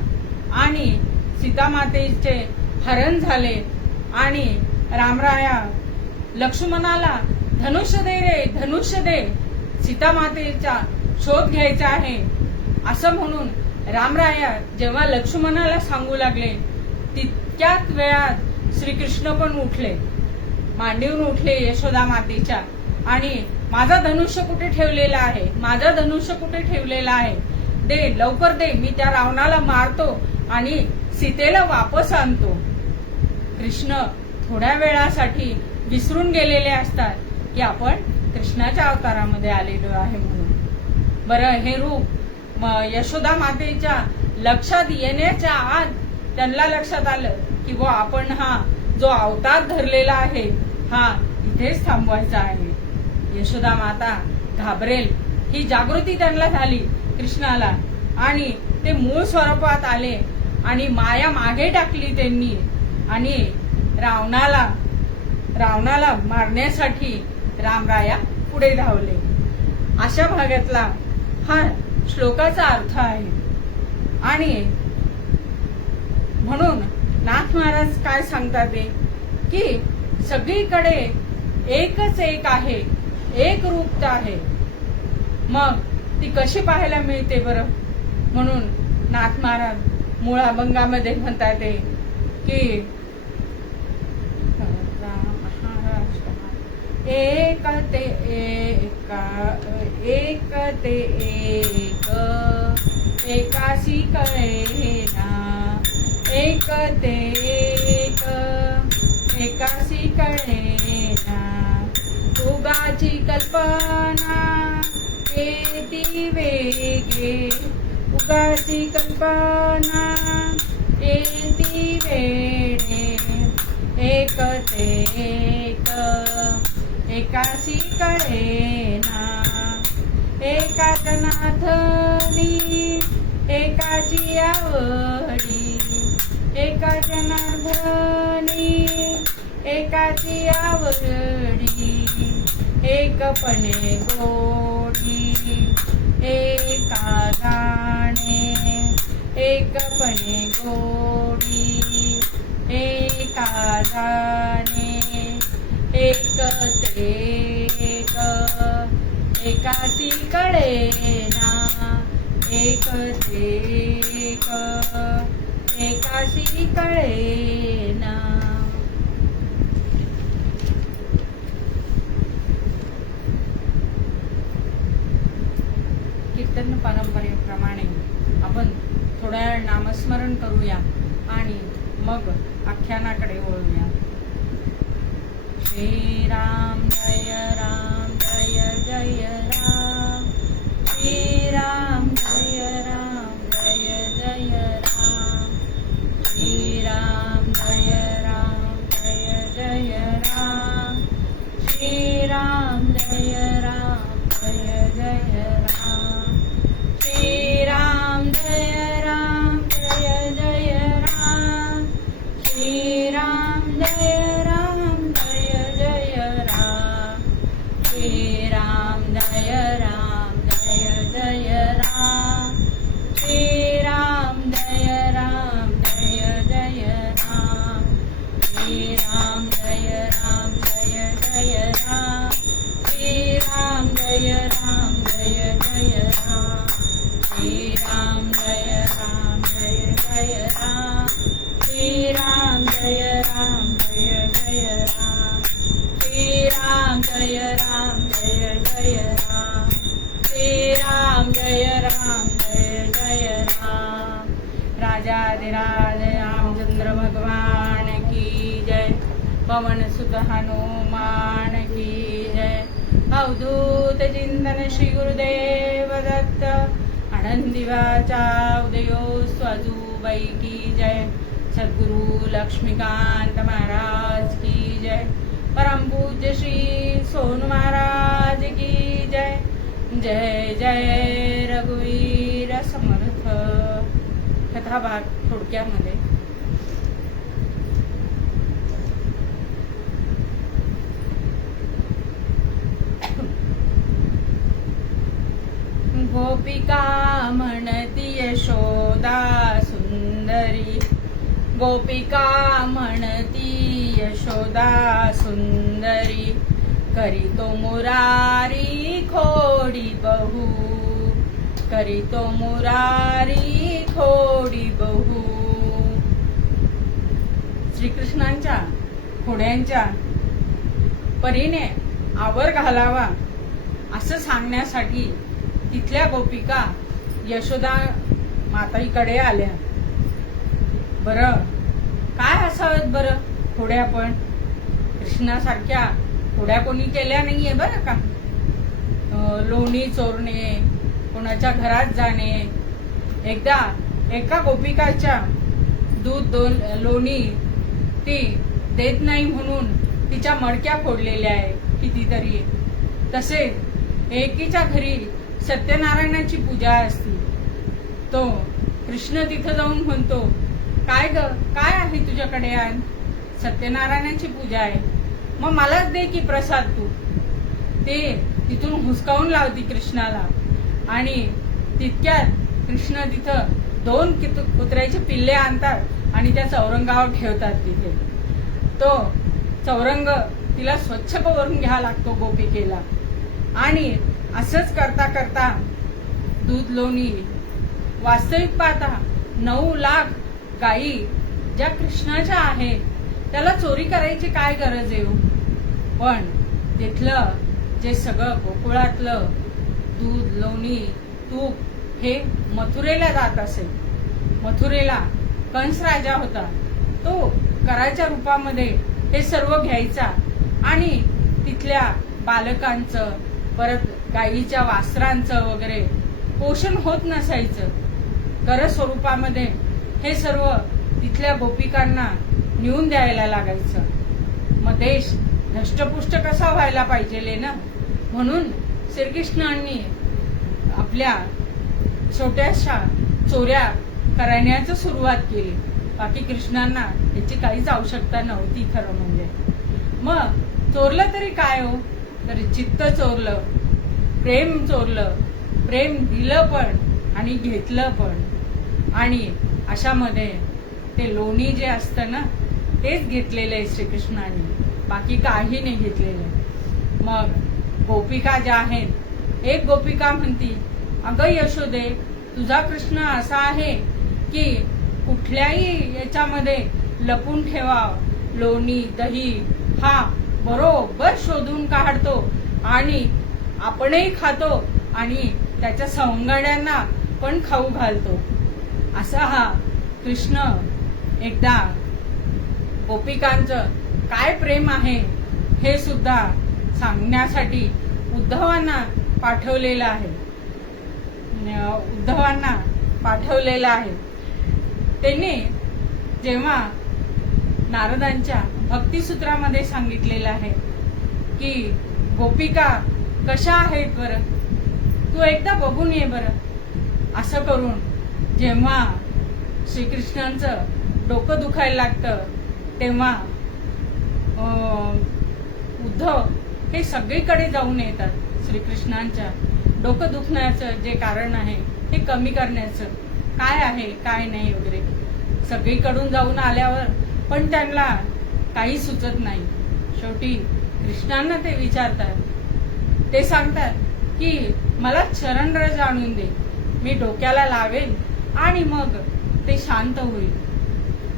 आणि सीतामातेचे हरण झाले आणि रामराया लक्ष्मणाला धनुष्य दे रे, धनुष्य दे, सीतामातेचा शोध घ्यायचा आहे असं म्हणून रामराया जेव्हा लक्ष्मणाला सांगू लागले, तितक्यात वेळात श्रीकृष्ण पण उठले, मांडीवरून उठले यशोदा मातेच्या आणि माझा धनुष्य कुठे ठेवलेला आहे, माझा धनुष्य कुठे ठेवलेला आहे, दे लवकर दे, मी त्या रावणाला मारतो आणि सीतेला वापस आणतो. कृष्ण थोड्या वेळासाठी विसरून गेलेले असतात की आपण कृष्णाच्या अवतारामध्ये आलेलो आहे म्हणून. बरं, हे रूप यशोदा मातेच्या लक्षात येण्याच्या आत त्यांना लक्षात आलं की वो आपण हा जो अवतार धरलेला आहे हा इथेच थांबवायचा आहे. यशोदा माता घाबरेल ही जागृती त्यांना झाली कृष्णाला आणि ते मूळ स्वरूपात आले आणि माया मागे टाकली त्यांनी आणि रावणाला मारण्यासाठी रामराया पुढे धावले. अशा भागातला हा श्लोकाचा अर्थ आहे. आणि म्हणून नाथ महाराज काय सांगतात ते की सगळीकडे एकच एक आहे, एक रूप आहे. मग ती कशी पाहायला मिळते बरं? म्हणून नाथ महाराज मूळ अभंगामध्ये म्हणतात ते की एक ते एक, एक ते एक, एकाशी कळेना, एक ते एक, एकाशी कळेना, उगाची कल्पना येती वेगे, उगाची कल्पना येती वेळे, एक ते एक, एकाशी कळेना, एकाच नाथनी एकाची आवडी, एकाच नाथनी एकाची आवडी, एकपणे गोडी एका जाणे, एकपणे गोडी एका जाणे, एक ते एक, एकाशी कळेना, एक ते एक, एकाशी कळेना. कीर्तन परंपरेप्रमाणे आपण थोड्या वेळ नामस्मरण करूया आणि मग आख्यानाकडे वळूया. श्री राम जय जय राम जय जय राम, श्री राम जय राम जय जय राम। राजाधिराज रामचंद्र भगवान की जय, पवन सुत हनुमान की जय। अवधूत चिंतन श्री गुरुदेव दत्त, आनंदी वाचा उदयो स्वजूबाई की जय। सद्गुरु लक्ष्मीकांत महाराज की जय। परम पूज्य श्री सोनू महाराज की जय। जय जय रघुवीर समर्थ। कथाभाग थोडक्यामध्ये, गोपिका म्हणती यशोदा सुंदरी, गोपिका म्हणती यशोदा सुंदरी, करीतो मुरारी खोडी बहू, करीतो मुरारी खोडी बहू। श्रीकृष्णांच्या खोड्यांच्या परीने आवर घालावा असं सांगण्यासाठी तिथल्या गोपिका यशोदा माताईकडे आल्या. बरं काय असावेत बरं खोड्या, पण कृष्णासारख्या खोड्या कोणी केल्या नाहीये बरं का. लोणी चोरणे, कोणाच्या घरात जाणे. एकदा एका गोपिकाच्या दूध लोणी ती देत नाही म्हणून तिच्या मडक्या फोडलेल्या आहे कितीतरी. तसेच एकीच्या घरी सत्यनारायणाची पूजा असते. तो कृष्ण तिथं जाऊन म्हणतो, काय ग, काय आहे तुझ्याकडे? आण, सत्यनारायणाची पूजा आहे, मग मलाच दे की प्रसाद तू. ते तिथून हुसकावून लावती कृष्णाला आणि तितक्यात कृष्ण तिथं 2 कुत्र्याचे पिल्ले आणतात आणि त्या चौरंगावर ठेवतात तिथे. तो चौरंग तिला स्वच्छ करून घ्यावा लागतो गोपिकेला. आणि असंच करता करता दूध लोणी, वास्तविक पाहता 9 लाख गायी ज्या कृष्णाच्या आहेत त्याला चोरी करायची काय गरज आहे. पण तिथलं जे सगळं गोकुळातलं दूध लोणी तूप हे मथुरेला जात असेल. मथुरेला कंस राजा होता. तो कराच्या रूपामध्ये हे सर्व घ्यायचा आणि तिथल्या बालकांचं, परत गायीच्या वासरांचं वगैरे पोषण होत नसायचं. कर स्वरूपामध्ये हे सर्व तिथल्या गोपिकांना नेऊन द्यायला लागायचं. मग देश धष्टपुष्ट कसा व्हायला पाहिजे ना, म्हणून श्रीकृष्णांनी आपल्या छोट्याशा चोऱ्या करण्याची सुरुवात केली. बाकी कृष्णांना याची काहीच आवश्यकता नव्हती खरं म्हणजे. मग चोरलं तरी काय हो, तरी चित्त चोरलं, प्रेम चोरलं. प्रेम दिलं पण आणि घेतलं पण. आणि अशामध्ये ते लोणी जे असतं ना तेच घेतलेलं आहे श्रीकृष्णाने, बाकी काही नाही घेतलेलं. मग गोपिका ज्या आहेत, एक गोपिका म्हणती, अगं यशोदे, तुझा कृष्ण असा आहे की कुठल्याही याच्यामध्ये लपून ठेवा लोणी दही हा बरोबर शोधून काढतो आणि आपणही खातो आणि त्याच्या सवंगड्यांना पण खाऊ घालतो. असा हा कृष्ण एकदा गोपिकांचं काय प्रेम आहे हे सुद्धा सांगण्यासाठी उद्धवांना पाठवलेलं आहे. त्यांनी जेव्हा नारदांच्या भक्तिसूत्रामध्ये सांगितलेलं आहे की गोपिका कशा आहेत बरं, तू एकदा बघून ये बरं. असं करून जेव्हा श्रीकृष्णांचं डोकं दुखायला लागतं तेव्हा उद्धव हे सगळीकडे जाऊन येतात. श्रीकृष्णांच्या डोकं दुखण्याचं जे कारण आहे हे कमी करण्याचं काय आहे काय नाही वगैरे सगळीकडून जाऊन आल्यावर पण त्यांना काही सुचत नाही. शेवटी कृष्णांना ते विचारतात. ते सांगतात की मला चरणरज आणून दे, मी डोक्याला लावेल आणि मग ते शांत होईल.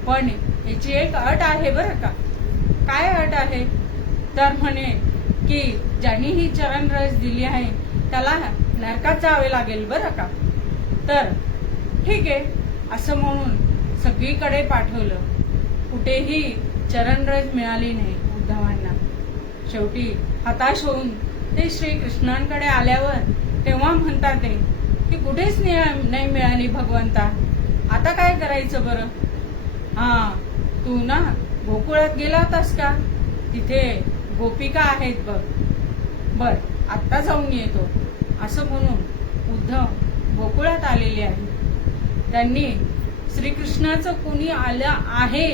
पण याची एक अट आहे बरं का. काय अट आहे तर म्हणे की ज्यांनी ही चरण रज दिली आहे त्याला नरकात जावे लागेल बरं का. तर ठीक आहे असं म्हणून सगळीकडे पाठवलं, कुठेही चरणरज मिळाली नाही उद्धवांना. शेवटी हताश होऊन ते श्रीकृष्णांकडे आल्यावर तेव्हा म्हणतात ते की कुठेच नाही मिळाली भगवंता, आता काय करायचं बरं. हा तू ना गोकुळात गेला होतास का, तिथे गोपिका आहेत बघ, बर आत्ता जाऊन येतो असं म्हणून उद्धव गोकुळात आलेले आहे. त्यांनी श्रीकृष्णाचं कुणी आलं आहे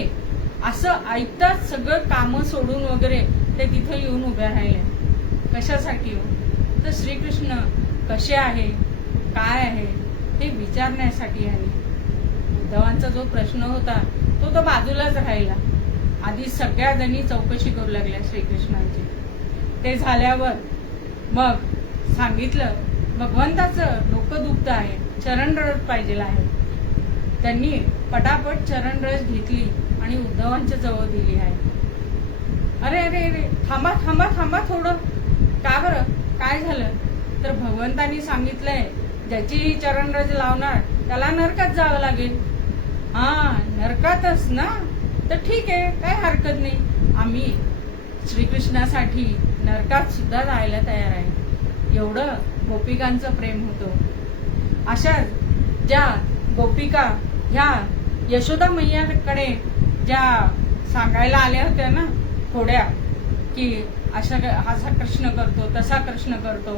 असं ऐकताच सगळं कामं सोडून वगैरे ते तिथे येऊन उभ्या राहिले. कशासाठी हो, तर श्रीकृष्ण कसे आहे काय आहे हे विचारण्यासाठी आहे. उद्धवांचा जो प्रश्न होता तो बाजूलाच राहिला. आधी सगळ्या जणी चौकशी करू लागल्या श्रीकृष्णांची. ते झाल्यावर मग सांगितलं भगवंताचं डोकं दुखतं आहे, चरणरज पाहिजे आहे. त्यांनी पटापट चरणरज घेतली आणि उद्धवांच्या जवळ दिली आहे. अरे अरे अरे थांबा थांबा थांबा थोडं, का बरं काय झालं. तर भगवंतांनी सांगितलंय ज्याची चरणरज लावणार त्याला नरकात जावं लागेल. हा नरकातच ना, तर ठीक आहे काय हरकत नाही, आम्ही श्रीकृष्णासाठी नरकात सुद्धा जायला तयार आहे. एवढं गोपिकांचं प्रेम होतं. अशा ज्या गोपिका ह्या यशोदा मैयाकडे ज्या सांगायला आल्या होत्या ना थोड्या, की असा कृष्ण करतो तसा कृष्ण करतो,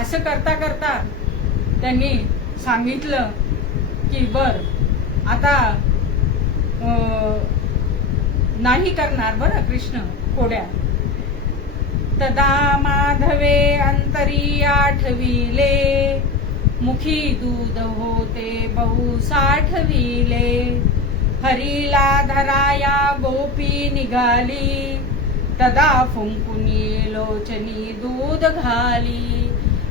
असं करता करता त्यांनी सांगितलं की बर आता नाही करणार बरं कृष्ण खोड्या. तदा माधवे अंतरी आठविले, मुखी दूध होते बहु साठविले. हरीला धराया गोपी निघाली, तदा फुंकुनी लोचनी दूध घाली.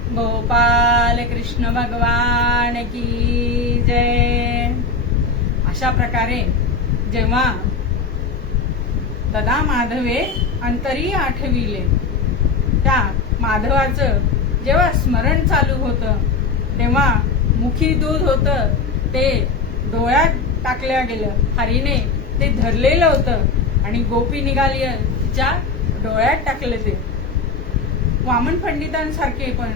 गोपाल कृष्ण भगवान की जय. अशा प्रकारे जेव्हा तदा माधवे अंतरी आठविले, त्या माधवाचं जेव्हा स्मरण चालू होतं तेव्हा मुखी दूध होतं ते डोळ्यात टाकल्या गेलं. हरीने ते धरलेलं होतं आणि गोपी निघाली तिच्या डोळ्यात टाकलं. ते वामन पंडितांसारखे पण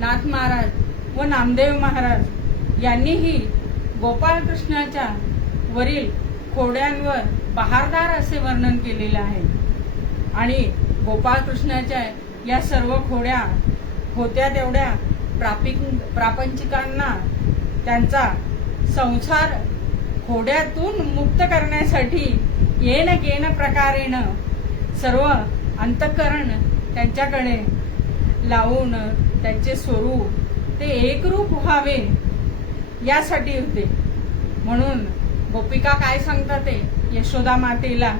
नाथ महाराज व नामदेव महाराज यांनीही गोपाळकृष्णाच्या वरील खोड्यांवर बहारदार असे वर्णन केलेले आहे. आणि गोपाळकृष्णाच्या या सर्व खोड्या होत्या तेवढ्या प्रापंचिकांना त्यांचा संसार खोड्यातून मुक्त करण्यासाठी येन केन प्रकारेनं सर्व अंतःकरण त्यांच्याकडे लावून त्यांचे स्वरूप ते एकरूप व्हावे यासाठी होते. म्हणून गोपिका काय सांगतात ते यशोदा मातेला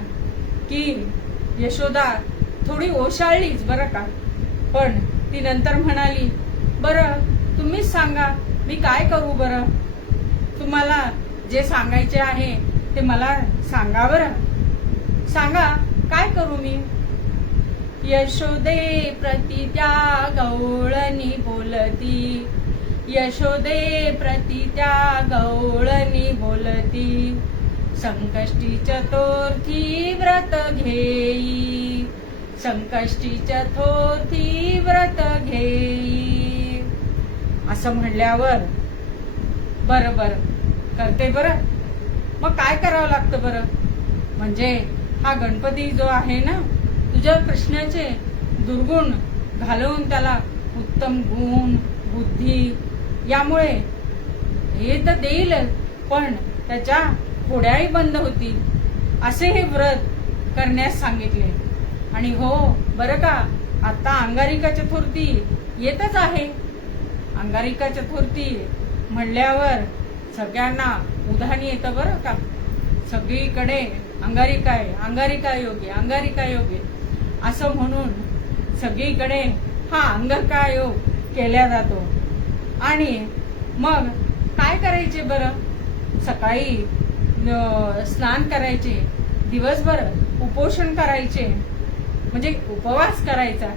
की यशोदा थोडी ओशाळलीच बरं का, पण ती नंतर म्हणाली बरं तुम्हीच सांगा मी काय करू बरं, तुम्हाला जे सांगायचे आहे ते मला सांगा बरं, सांगा काय करू मी. यशोदे प्रति त्या गवळणी बोलती, यशोदे प्रति त्या गवळणी बोलती. संकष्टी चतुर्थी व्रत घेई, संकष्टी चतुर्थी व्रत घेई. असं म्हणल्यावर बरं बरं करते बरं. मग काय करावं लागतं बरं, म्हणजे हा गणपती जो आहे ना तुझ्या कृष्णाचे दुर्गुण घालवून त्याला उत्तम गुण बुद्धी यामुळे हे तर देईल, पण त्याच्या खोड्याही बंद होतील असे हे व्रत करण्यास सांगितले. आणि हो बरं का आता अंगारिका चतुर्थी येतच आहे. अंगारिका चतुर्थी म्हणल्यावर सगळ्यांना उधाणी येतं बरं का, सगळीकडे अंगारिका आहे, अंगारिका योग आहे, अंगारिका योग आहे असं म्हणून सगळीकडे हा अंगारिका योग केला जातो. आणि मग काय करायचे बरं, सकाळी स्नान करायचे, दिवसभर उपोषण करायचे म्हणजे उपवास करायचा,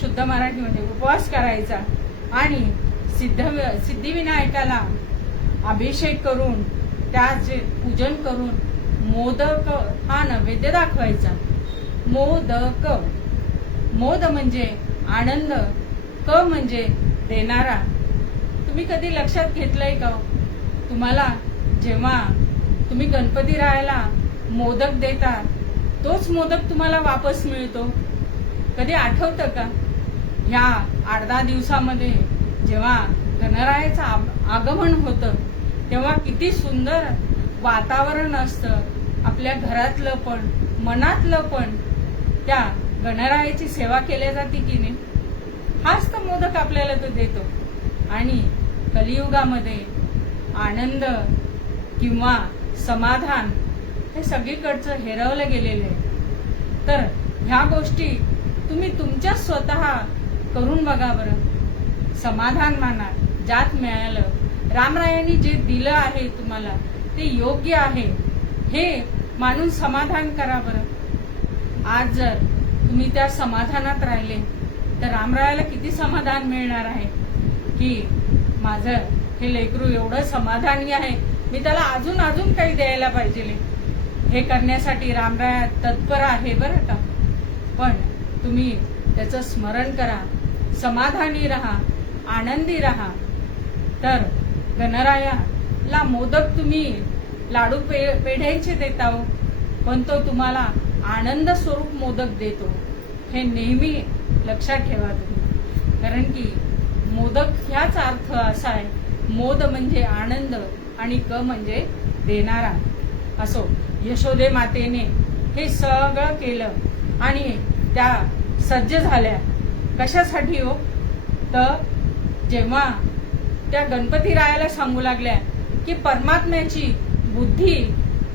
शुद्ध मराठीमध्ये उपवास करायचा आणि सिद्धिविनायकाला अभिषेक करून त्याचे पूजन करून मोदक हा नैवेद्य दाखवायचा. मोदक, मोद म्हणजे आनंद, क म्हणजे देणारा. तुम्ही कधी लक्षात घेतलंय का? तुम्हाला जेव्हा तुम्ही गणपती रायाला मोदक देता तोच मोदक तुम्हाला वापस मिळतो. कधी आठवतं का? ह्या 8-10 दिवसामध्ये जेव्हा गणरायाचं आगमन होतं तेव्हा किती सुंदर वातावरण असतं. आपल्या घरातलं पण मनातलं पण त्या गणरायाची सेवा केल्या जाते की नाही. हाच तर मोदक आपल्याला तो देतो. आणि कलियुगामध्ये आनंद किंवा समाधान हे सगळीकडचं हेरवलं गेलेलं आहे. तर ह्या गोष्टी तुम्ही तुमच्या स्वतः करून बघा बरं. समाधान माना ज्यात मिळालं. रामरायांनी जे दिलं आहे तुम्हाला ते योग्य आहे हे मानून समाधान करा बरं. आज जर तुम्ही त्या समाधानात राहिले तर रामरायाला किती समाधान मिळणार आहे की माझं हे लेकरू एवढं समाधानी आहे, मी त्याला अजून अजून काही द्यायला पाहिजे. हे करण्यासाठी रामराया तत्पर आहे बरं का. पण तुम्ही त्याचं स्मरण करा, समाधानी राहा, आनंदी राहा. तर गणरायाला मोदक तुम्ही लाडू पेढ्यांचे देता हो, पण तो तुम्हाला आनंद स्वरूप मोदक देतो. हे नेहमी लक्षात ठेवा तुम्ही. कारण की मोदक ह्याच अर्थ असा आहे. मोद म्हणजे आनंद आणि क म्हणजे देणारा. असो, यशोदे मातेने हे सगळं केलं आणि त्या सज्ज झाल्या. कशासाठी हो? तर जेव्हा त्या गणपती रायाला सांगू लागल्या की परमात्म्याची बुद्धी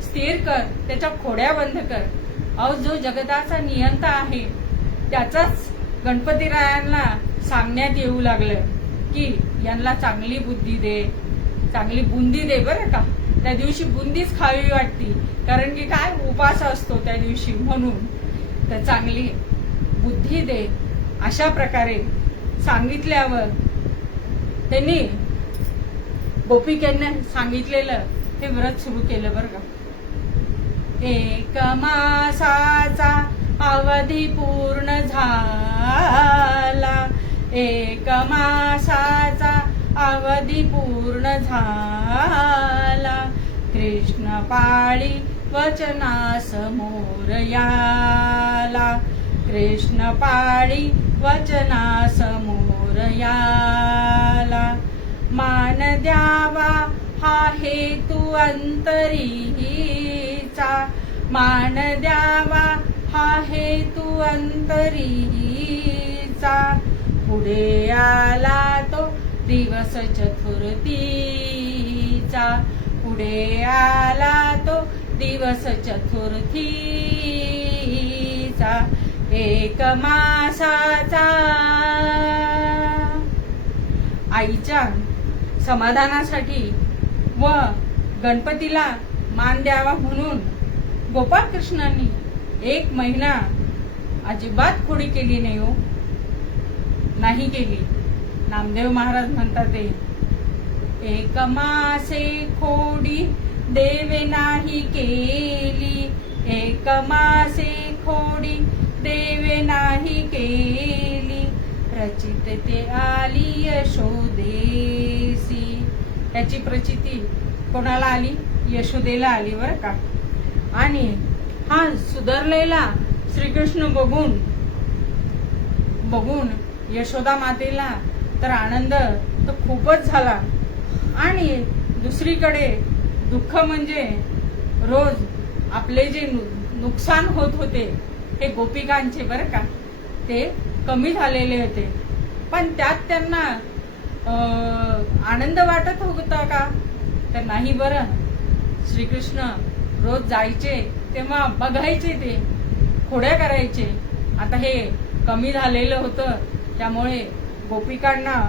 स्थिर कर, त्याच्या खोड्या बंद कर. अहो, जो जगताचा नियंता आहे त्याचाच गणपती रायांना सांगण्यात येऊ लागलं की यांना चांगली बुद्धी दे, चांगली बुंदी दे बरं का. त्या दिवशी बुंदीच खावी वाटती, कारण की काय उपास असतो त्या दिवशी, म्हणून तर चांगली बुद्धी दे. अशा प्रकारे सांगितल्यावर त्यांनी गोपिकांना सांगितलेलं हे व्रत सुरू केलं बरं का. 1 मासाचा अवधी पूर्ण झाला, 1 मासाचा अवधी पूर्ण झाला. कृष्ण पाळी वचनासमोर याला, कृष्ण पाळी वचनासमोर याला. मान द्यावा हा हेतू अंतरीचा, मान द्यावा हा हेतू अंतरीचा. पुढे आला तो दिवस चतुर्थीचा, पुढे आला तो दिवस चतुर्थीचा. 1 मासाचा आईच्या समाधानासाठी व गणपतीला मान द्यावा म्हणून गोपाळकृष्णांनी 1 महिना अजिबात खोडी केली नाही हो, नाही केली. नामदेव महाराज म्हणतात ते 1 मासे खोडी देवे नाही केली, 1 मासे खोडी देवे नाही केली. प्रचित ते आली यशोदेसी. त्याची प्रचिती कोणाला आली? यशोदेला आली बरं का. आणि हा सुधारलेला श्रीकृष्ण बघून यशोदा मातेला तर आनंद तर खूपच झाला. आणि दुसरीकडे दुःख म्हणजे रोज आपले जे नुकसान होत होते हे गोपिकांचे बरं का, ते कमी झालेले होते. पण त्यात त्यांना आनंद वाटत होता का? तर नाही बरं. श्रीकृष्ण रोज जायचे तेव्हा बघायचे, ते खोड्या करायचे. आता हे कमी झालेलं होतं त्यामुळे गोपिकांना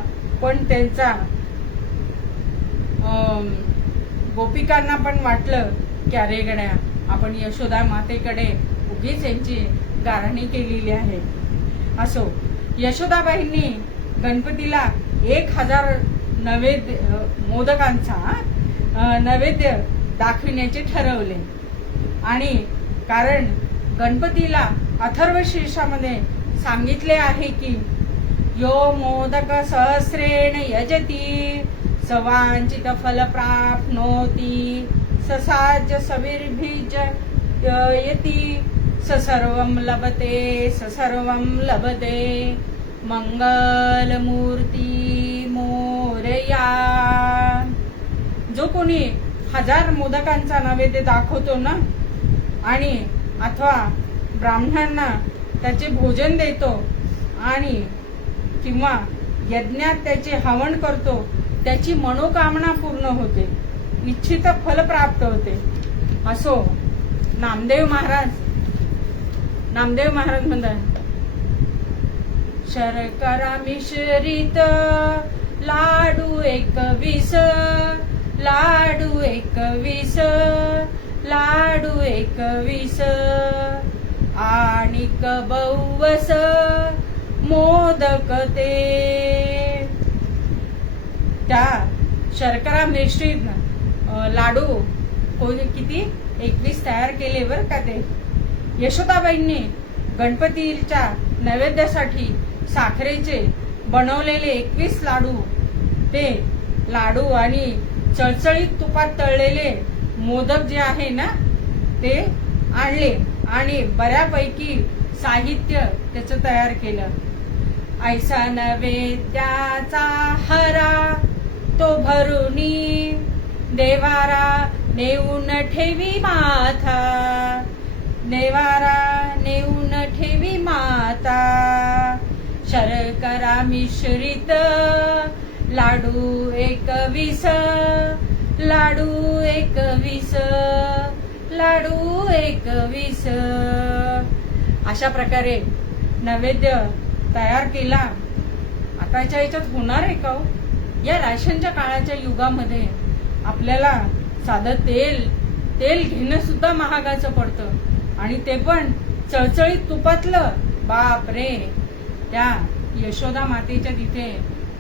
पण वाटलं की अरे गड्या, आपण यशोदा मातेकडे उगीच यांची गारणी केलेली आहे. असो, यशोदाबाईंनी गणपतीला 1000 मोदकांचा नैवेद्य दाखविण्याचे ठरवले. आणि कारण गणपतीला अथर्वशीर्षामध्ये सांगितले आहे की यो मोदक सहस्रेण यजती सवांचित फल प्राप्नोति ससाज सविर्भिज यती सर्वं लभते मंगलमूर्ती मोरया. जो कोणी 1000 मोदकांचा नैवेद्य दाखवतो ना आणि अथवा ब्राह्मणांना त्याचे भोजन देतो आणि किंवा यज्ञात त्याचे हवन करतो, त्याची मनोकामना पूर्ण होते, इच्छित फल प्राप्त होते. असो नामदेव महाराज म्हणतात, शर्करा मिश्रित लाडू 21, लाडू 21 आणि कबवस मोदक ते. त्या शर्करा मिश्रित लाडू किती 21 तयार केले बर का ते. यशोदाबाईंनी गणपतीच्या नैवेद्यासाठी साखरेचे बनवलेले 21 लाडू, ते लाडू आणि चळचळीत तुपात तळलेले मोदक जे आहे ना ते आणले आणि बऱ्यापैकी साहित्य त्याचं तयार केलं. ऐसा नैवेद्याचा हरा तो भरुनी देवारा नेऊन ठेवी माथा, देवारा नेऊन ठेवी माता. शर्करा मिश्रित लाडू 21, लाडू 21, लाडू 21. अशा प्रकारे नैवेद्य तयार केला. आताच्या याच्यात होणार आहे का हो? या राशनच्या काळाच्या युगामध्ये आपल्याला साधं तेल घेणं सुद्धा महागाचं पडतं आणि ते पण चळचळीत तुपातलं. बाप रे, त्या यशोदा मातेच्या तिथे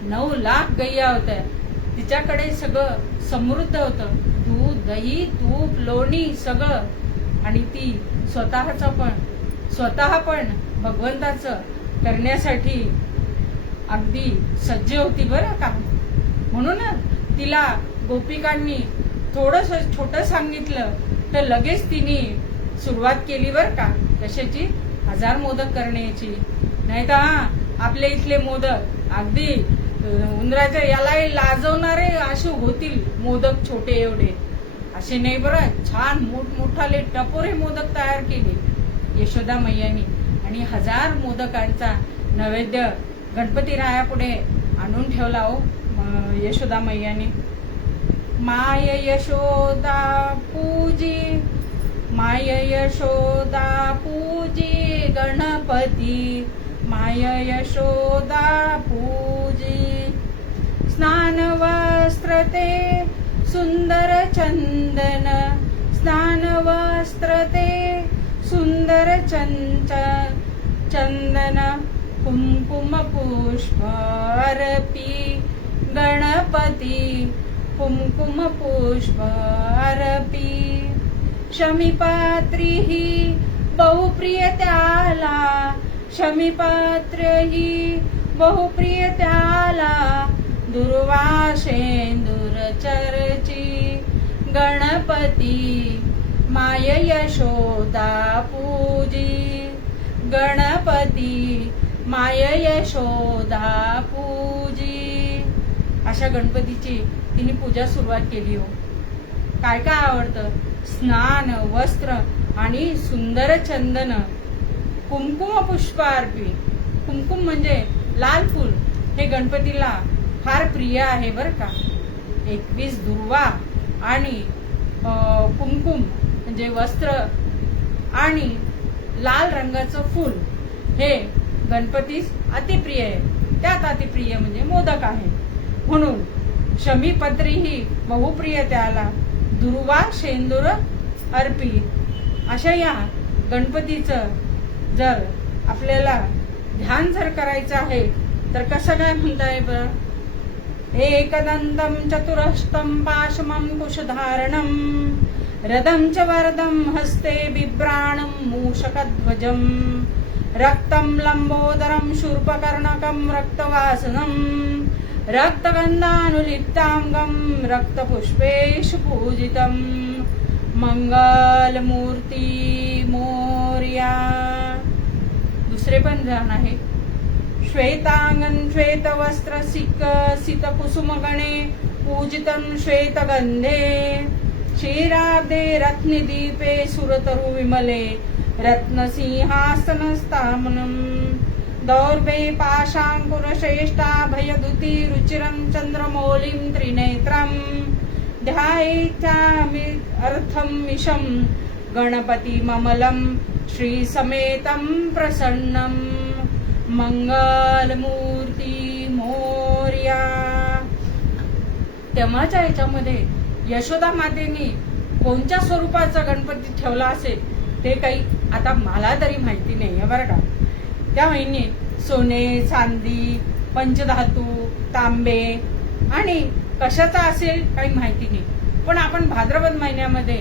9 लाख गैया होत्या. तिच्याकडे सगळं समृद्ध होतं, दूध, दही, तूप, लोणी सगळं. आणि ती स्वतः पण भगवंताचं करण्यासाठी अगदी सज्ज होती बरं का. म्हणून तिला गोपिकांनी थोडस छोटं सांगितलं तर लगेच तिने सुरुवात केली बरं का कशाची, 1000 मोदक करण्याची. नाही तर आपल्या इथले मोदक अगदी उंदराच्या यालाही लाजवणारे असे होतील मोदक, छोटे एवढे असे नाही बरं. छान मोठमोठाले टपोरे मोदक तयार केले यशोदा मैयानी आणि 1000 मोदकांचा नैवेद्य गणपती रायापुढे आणून ठेवला हो यशोदा मैयानी. माय यशोदा पूजी, माय यशोदा पूजी गणपती, माय यशोदा पूजी. स्नान वस्त्र ते सुंदर चंदन, स्नान वस्त्र ते सुंदर चंदन, कुंकुम पुष्प अर्पी गणपती, कुंकुम पुष्प अर्पी. शमीपात्री ही बहुप्रिय त्याला, शमीपात्र ही बहुप्रिय त्याला, दुर्वा शेंदूर चर्ची गणपती, माय यशोदा पूजी गणपती, माय यशोदा पूजी. अशा गणपतीची तिने पूजा सुरुवात केली हो. काय काय आवडतं? स्नान वस्त्र आणि सुंदर चंदन, कुंकुम पुष्पार्पी. कुंकुम म्हणजे लाल फूल, हे गणपतीला फार प्रिय आहे बरं का. 21 दुर्वा आणि कुंकुम म्हणजे वस्त्र आणि लाल रंगाचं फूल हे गणपतीस अतिप्रिय आहे. त्यात अतिप्रिय म्हणजे मोदक आहे. म्हणून शमीपत्री ही बहुप्रिय त्याला, दुर्वा शेंदूर अर्पी. अशा या गणपतीचं जर आपल्याला ध्यान जर करायचं आहे तर कसं काय म्हणताय बरं? एकदन्तं चतुरहस्तं पाशमं कुशधारणं रदं च वरदं हस्ते बिभ्राणं मूषकध्वजं रक्तं लंबोदरं शूर्पकर्णकं रक्तवासनं रक्तगन्धानुलिप्तांगं रक्तपुष्पेषु पूजितं मंगलमूर्ती मोर्या. दुसरे पण ध्यान आहे. श्वेतांगन श्वेतवस्त्र सित कुसुमगणे पूजितं श्वेतगंधे क्षीराब्दे रत्नदीपे सुरतरु विमले रत्नसिंहासनस्थामनं दौर्भे पाशाङ्कुरश्रेष्ठाभयदुति रुचिरं चन्द्रमौलिं त्रिनेत्रं ध्यायेच्छाम्यर्थमिशं गणपतिममलं श्रीसमेतं प्रसन्नं मंगलमूर्ती मोर्या. तेव्हाच्या याच्यामध्ये यशोदा मातेने कोणत्या स्वरूपाचा गणपती ठेवला असेल ते काही आता मला तरी माहिती नाही बरं का. त्या महिने सोने चांदी पंचधातू तांबे आणि कशाचा असेल काही माहिती नाही. पण आपण भाद्रपद महिन्यामध्ये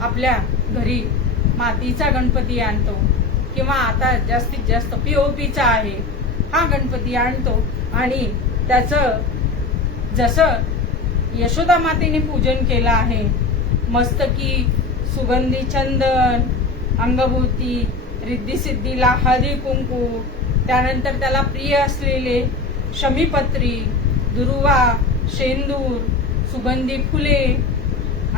आपल्या घरी मातीचा गणपती आणतो किंवा आता जास्तीत जास्त पीओपीचा आहे हा गणपती आणतो आणि त्याचं जसं यशोदा मातेने पूजन केलं आहे मस्तकी सुगंधी चंदन अंगभूती रिद्धी सिद्धीला हळदी कुंकू त्यानंतर त्याला प्रिय असलेले शमीपत्री दुर्वा शेंदूर सुगंधी फुले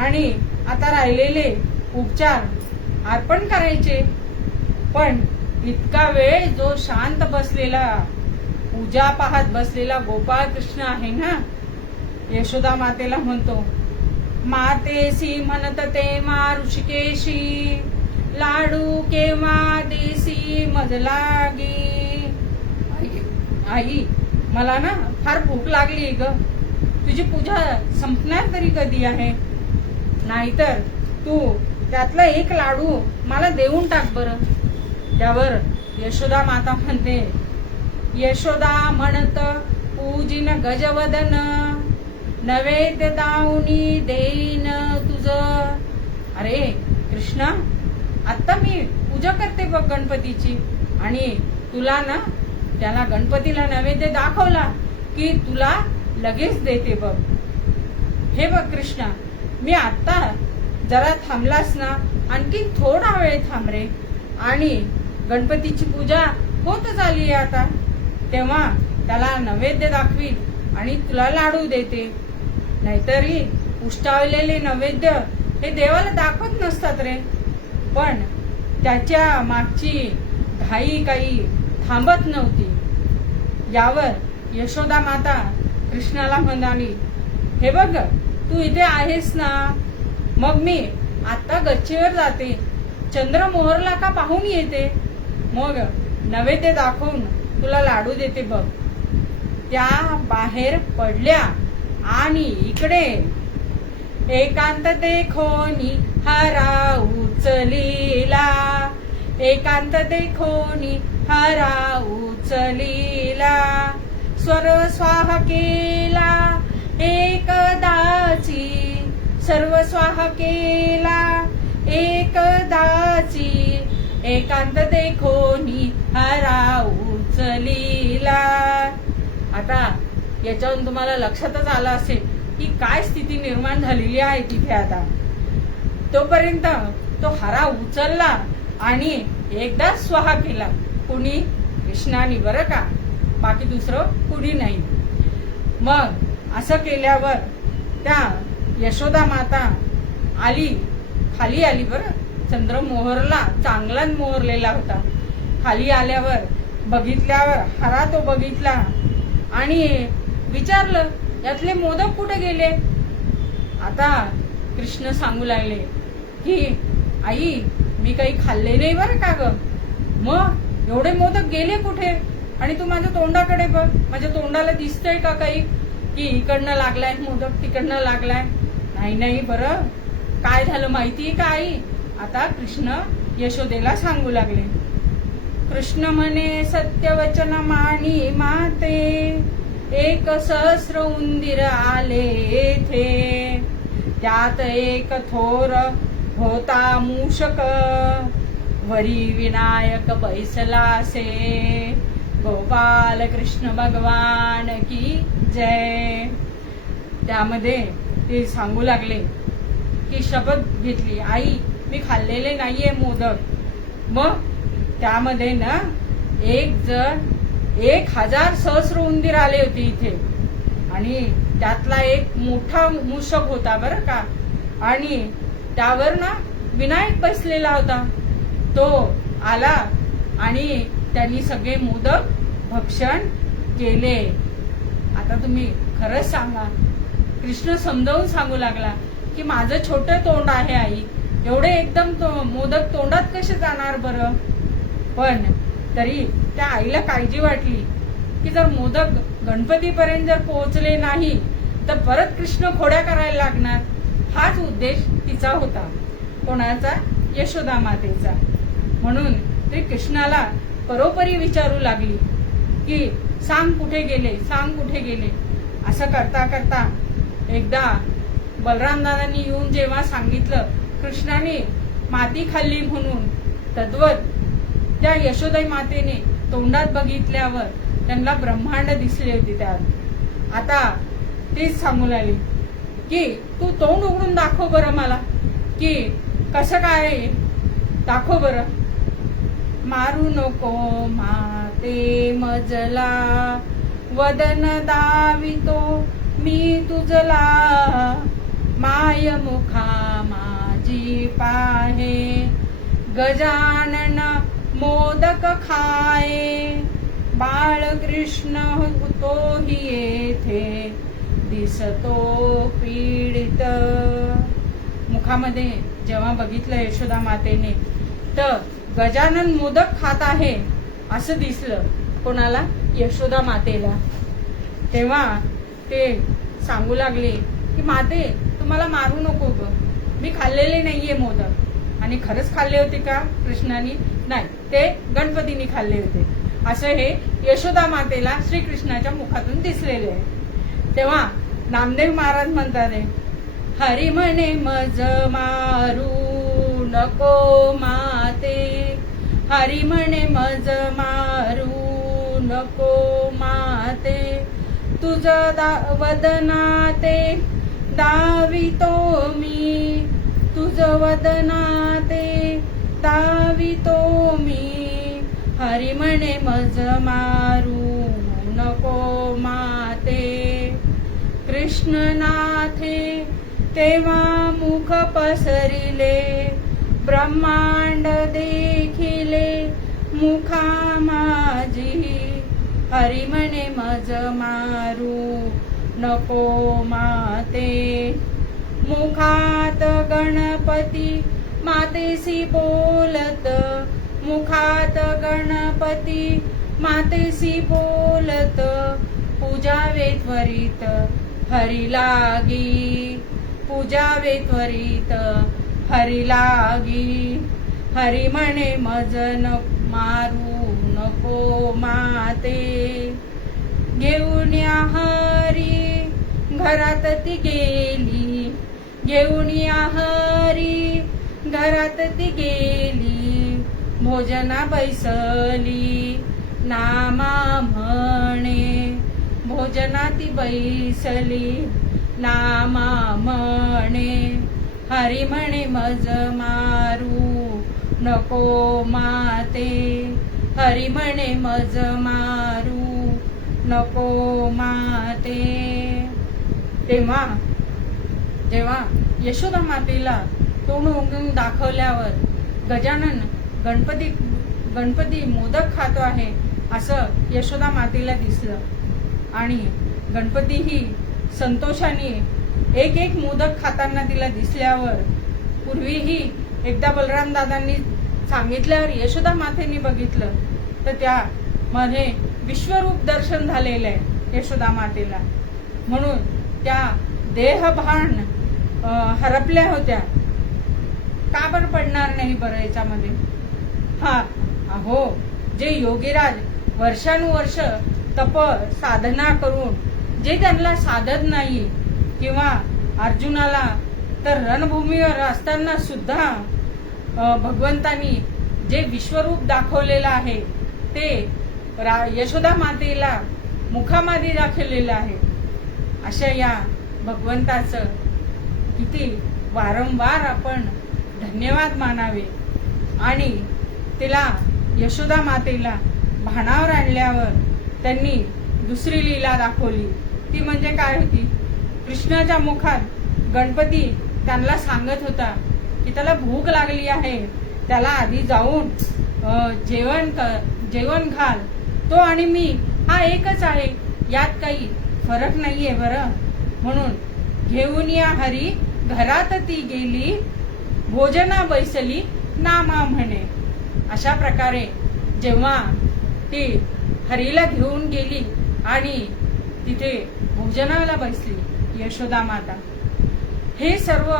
आणि आता राहिलेले उपचार अर्पण करायचे. पण इतका वेळ जो शांत बसलेला पूजा पाहत बसलेला गोपाळ कृष्ण आहे ना यशोदा मातेला म्हणतो मातेसी म्हणत ते ऋषिकेशी लाडू केव्हा देसी मजलागी. आई मला ना फार भूक लागली ग तुझी पूजा संपणार तरी कधी आहे नाहीतर तू त्यातला एक लाडू मला देऊन टाक बरं. त्यावर यशोदा माता म्हणते यशोदा म्हणत पूजिन गजवदन नैवेद्य दावणी देईन तुझ. अरे कृष्णा आता मी पूजा करते बघ गणपतीची आणि तुला ना त्याला गणपतीला नैवेद्य दाखवला की तुला लगेच देते बघ. हे बघ कृष्णा मी आता जरा थांबलास ना आणखी थोडा वेळ थांब रे आणि गणपतीची पूजा होतच आली आता तेव्हा त्याला नैवेद्य दाखवील आणि तुला लाडू देते. नाहीतरी उष्टावलेले नैवेद्य हे देवाला दाखवत नसतात रे. पण त्याच्या मागची घाई काही थांबत नव्हती. यावर यशोदा माता कृष्णाला म्हणाली हे बघ तू इथे आहेस ना मग मी आता गच्चीवर जाते चंद्र मोहरला का पाहून येते मग नैवेद्य दाखवून तुला लाडू देते बघ. त्या बाहेर पडल्या आणि इकडे एकांत देखोनी हरा उचलीला एकांत देखोनी हरा उचलीला स्वर स्वाहा केला एकदाची सर्व स्वाहा केला एकदाची एकांत देखोनी हरा उचलीला. आता याच्यावरून तुम्हाला लक्षातच आलं असेल की काय स्थिती निर्माण झालेली आहे तिथे. आता तोपर्यंत तो हरा उचलला आणि एकदा स्वाहा केला कुणी कृष्णाने बरं का बाकी दुसरं कुणी नाही. मग असं केल्यावर त्या यशोदा माता आली खाली आली बरं. चंद्र मोहरला चांगलाच मोहरलेला होता. खाली आल्यावर बघितल्यावर हरा तो बघितला आणि विचारलं यातले मोदक कुठे गेले. आता कृष्ण सांगू लागले की आई मी काही खाल्ले नाही बरं का ग. मग एवढे मोदक गेले कुठे आणि तू माझ्या तोंडाकडे बघ माझ्या तोंडाला दिसतंय का काही की इकडनं लागलाय मोदक तिकडनं लागलाय. नाही नाही बरं काय झालं माहितीये का आई. आता कृष्ण यशोदेला सांगू लागले कृष्ण म्हणे सत्यवचन मानी माते, एक सहस्र उंदीर आले थे, त्यात एक थोर होता मूषक, वरी विनायक बैसलासे, गोपाल कृष्ण भगवान की जय. त्यामध्ये ते सांगू लागले की शपथ घेतली, आई मी खाल्लेले नाहीये मोदक. मग त्यामध्ये ना 1000 सहस्र उंदीर आले होते इथे, आणि त्यातला एक मोठा मूषक होता बरं का, आणि त्यावर ना विनायक बसलेला होता. तो आला आणि त्यांनी सगळे मोदक भक्षण केले. आता तुम्ही खरंच सांगा, कृष्ण समजावून सांगू लागला की माझं छोटं तोंड आहे आई, एवढे एकदम मोदक तोंडात कसे जाणार बरं. पण तरी त्या आईला काळजी वाटली की जर मोदक गणपतीपर्यंत जर पोहोचले नाही तर परत कृष्ण खोड्या करायला लागणार. हाच उद्देश तिचा होता. कोणाचा? यशोदा मातेचा. म्हणून ती कृष्णाला परोपरी विचारू लागली की सांग कुठे गेले, सांग कुठे गेले. असं करता करता एकदा बलरामदादांनी येऊन जेव्हा सांगितलं कृष्णाने माती खाल्ली म्हणून, तद्वत त्या यशोदा मातेने तोंडात बघितल्यावर त्यांना ब्रह्मांड दिसले होते. त्यात आता तेच सांगू लागले की तू तोंड उघडून दाखव बरं मला, की कसं काय दाखव बरं. मारू नको माते मजला, वदन दावितो मी तुझला, माय मुखा माझी पाहे, गजानन मोदक खाये, बाळकृष्ण तोही येथे दिसतो पीडित. मुखामध्ये जेव्हा बघितलं यशोदा मातेने तर गजानन मोदक खात आहे असं दिसलं. कोणाला? यशोदा मातेला. तेव्हा ते सांगू लागले की माते तू मला मारू नको ग, मी खाल्लेले नाहीये मोदक. आणि खरंच खाल्ले होते का कृष्णाने? नाही, ते गणपतीने खाल्ले होते असं हे यशोदा मातेला श्रीकृष्णाच्या मुखातून दिसलेले आहे. तेव्हा नामदेव महाराज म्हणतात, हरी म्हणे मज मारू नको माते, हरी म्हणे मज मारू नको माते, तुझ वदनाते दावितो मी, तुझ वदनाते दावितो मी, हरी म्हणे मज मारू नको माते. कृष्णनाथे तेव्हा मुख पसरिले, ब्रह्मांड देखिले मुखा माझी, हरी म्हणे मज मारू नको माते. मुखात गणपती मातेसी बोलत, मुखात गणपती मातेसी बोलत, पूजावे त्वरित हरी लागी, पूजावे त्वरित हरी लागी, हरी म्हणे मज मारू नको माते. घेऊन या हरी घरात ती गेली, घेऊन या हरी घरात ती गेली, भोजना बैसली नामा म्हणे, भोजना ती बैसली नामा म्हणे, हरी म्हणे मज मारू नको माते, हरी म्हणे मज मारू नको माते. तेव्हा जेव्हा यशोदा मातेला तोंड उघडून दाखवल्यावर गजानन गणपती मोदक खातो आहे असं यशोदा मातेला दिसलं. आणि गणपतीही संतोषाने एक एक मोदक खाताना तिला दिसल्यावर, पूर्वीही एकदा बलराम दादांनी सांगितल्यावर यशोदा मातेने बघितलं तर त्यामध्ये विश्वरूप दर्शन झालेलं आहे यशोदा मातेला. म्हणून त्या देहभान हरपल्या होत्या. का बरं पडणार नाही बरं याच्यामध्ये? हा अहो, जे योगीराज वर्षानुवर्ष तप साधना करून जे त्यांना साधत नाही, किंवा अर्जुनाला तर रणभूमीवर असताना सुद्धा भगवंतांनी जे विश्वरूप दाखवलेलं आहे ते यशोदा मातेला मुखामध्ये दाखवलेलं आहे. अशा या भगवंताचं किती वारंवार आपण धन्यवाद मानावे. आणि तिला यशोदा मातेला भानावर आणल्यावर त्यांनी दुसरी लीला दाखवली. ती म्हणजे काय होती? कृष्णाच्या मुखात गणपती त्यांना सांगत होता की त्याला भूक लागली आहे, त्याला आधी जाऊन जेवण घाल. तो आणि मी हा एकच आहे, यात काही फरक नाहीये बरं. म्हणून घेऊन या हरी घरात ती गेली, भोजना बैसली नामा म्हणे. अशा प्रकारे जेव्हा ती हरीला घेऊन गेली आणि तिथे भोजनाला बसली यशोदा माता, हे सर्व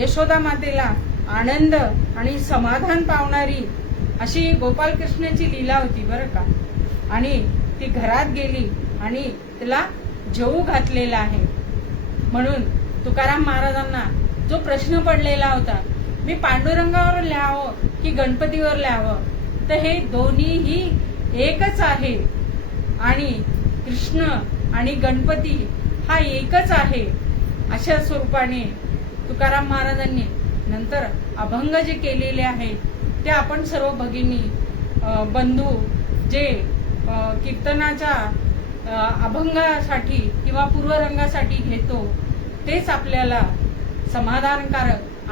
यशोदा मातेला आनंद आणि समाधान पावणारी अशी गोपालकृष्णाची लीला होती बरं का. आणि ती घरात गेली आणि तिला जेवू घातलेला आहे. म्हणून तुकाराम महाराजांना जो प्रश्न पडलेला होता, मी पांडुरंगावर लिहावं की गणपतीवर लिहावं, तर हे दोन्हीही एकच आहे. आणि कृष्ण आणि गणपती हा एकच आहे. अशा स्वरूपाने तुकाराम महाराजांनी नंतर अभंग जे केलेले आहे ते आपण सर्व भगिनी बंधू जे कीर्तनाच्या अभंगासाठी किंवा पूर्वरंगासाठी घेतो, तेच आपल्याला समाधानकारक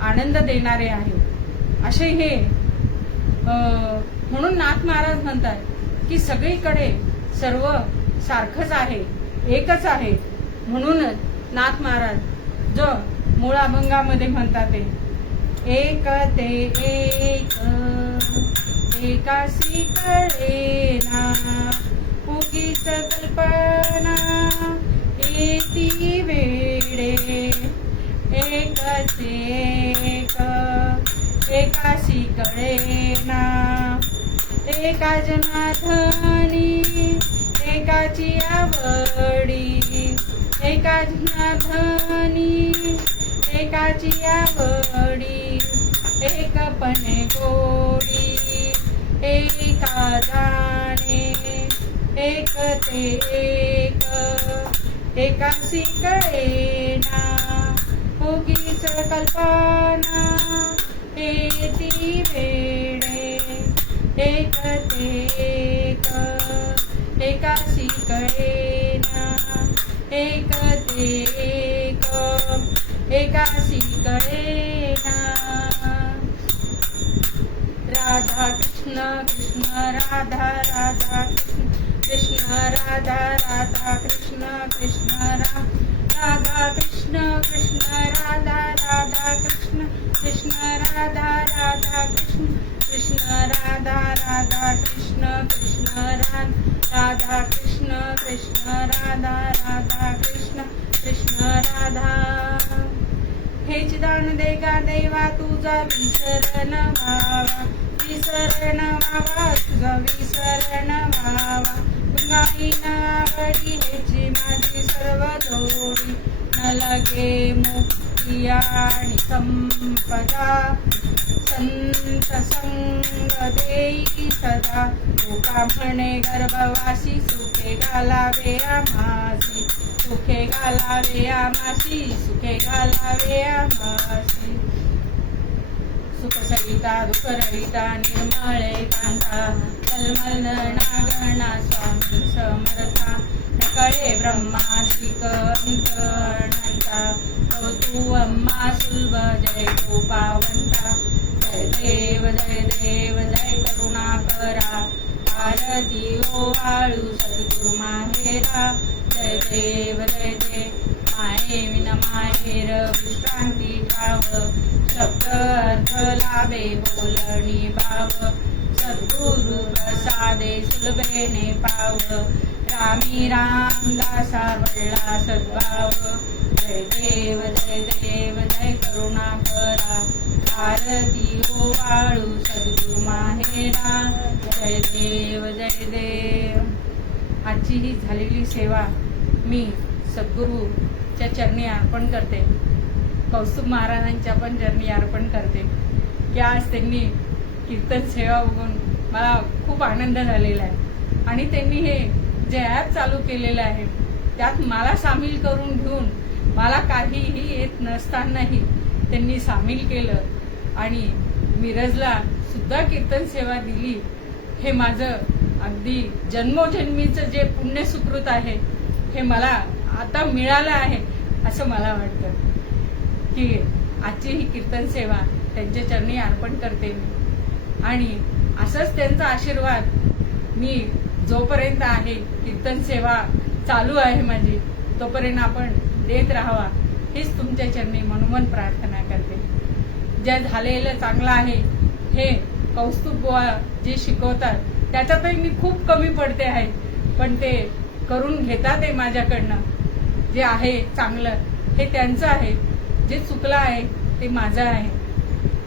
आनंद देणारे आहे. असे हे म्हणून नाथ महाराज म्हणतात की सगळीकडे सर्व सारखंच आहे, एकच आहे. म्हणून नाथ महाराज जो मूळ अभंगामध्ये म्हणतात ते एक ते एक एकासी कळेना उगीच कल्पना येती वेडे. एकच एक एकासी कळेना एका जनाधनी एकाची आवडी. एका जनाधनी एकाची आवडी. एकपणे गोडी एका जाणे. एक ते एक एकासी कळेना उगीच कल्पना येती वेडे. एक ते एक एकासी कळेना एक ते एक एकासी कळेना. राधा कृष्ण कृष्ण राधा राधा कृष्ण राधा राधा कृष्ण कृष्ण राधा कृष्ण कृष्ण राधा राधा कृष्ण कृष्ण राधा राधा कृष्ण कृष्ण राधा राधा कृष्ण कृष्ण राधा कृष्ण कृष्ण राधा राधा कृष्ण कृष्ण राधा. हे चिदान देगा देवा तुझा विसरण व्हावा. विसरण व्हावा तुझा विसरण व्हावा. गाईन आवडी हेची माझी सर्व जोडी. न लगे मुक्ती आणि संपदा. संत संग देई सदा. तुका म्हणे गर्भवासी सुखे घालावे आम्हासी. सुखे घालावे आम्हासी. सुखे घालावे आम्हासी. सुख सरिता दुःख रहिता निर्मळे कांता. तलमल नागणा स्वामी समर्था. नकळे ब्रह्मासिक अंतर्णंता. तू अम्मा सुलभ जय गोपावंता. जय देव जय करुणाकरा. आरती ओवाळू सद्गुरु माहेरा. जय देव माये विन माहेर विश्रांती ठाव. शब्द अर्थ लाभे बोलणी भाव. सद्गुरु प्रसादे सुलभेने पाव. रामी रामदासा वळला सद्भाव. जय देव जय करुणाकरा. करुणा करा, आरती ओवाळू सद्गुरु माहेरा, जय देव जय देव। आजची ही झालेली सेवा मी सद्गुरूच्या चरणी अर्पण करते, कौस्तुभ महाराजांच्या पण चरणी अर्पण करते की आज त्यांनी कीर्तन सेवा बघून मला खूप आनंद झालेला आहे आणि त्यांनी हे जे ॲप चालू केलेलं आहे त्यात मला सामील करून घेऊन मला काहीही येत नसतानाही त्यांनी सामील केलं आणि मिरजला सुद्धा कीर्तन सेवा दिली। हे माझं अगदी जन्मोजन्मीचं जे पुण्य सुकृत आहे हे मला आता मिळालं आहे असं मला वाटतं की आजची ही कीर्तन सेवा त्यांच्या चरणी अर्पण करते मी आणि असंच त्यांचा आशीर्वाद मी जोपर्यंत आहे कीर्तन सेवा चालू आहे माझी तोपर्यंत आपण देत राहावा हीच तुमच्या चरणी मनोमन प्रार्थना करते। जे झालेलं चांगलं आहे हे कौस्तुभ बुवा जे शिकवतात त्याच्यातही मी खूप कमी पडते आहे, पण ते करून घेतात आहे माझ्याकडनं। जे आहे चांगलं हे त्यांचं आहे, जे चुकलं आहे ते माझं आहे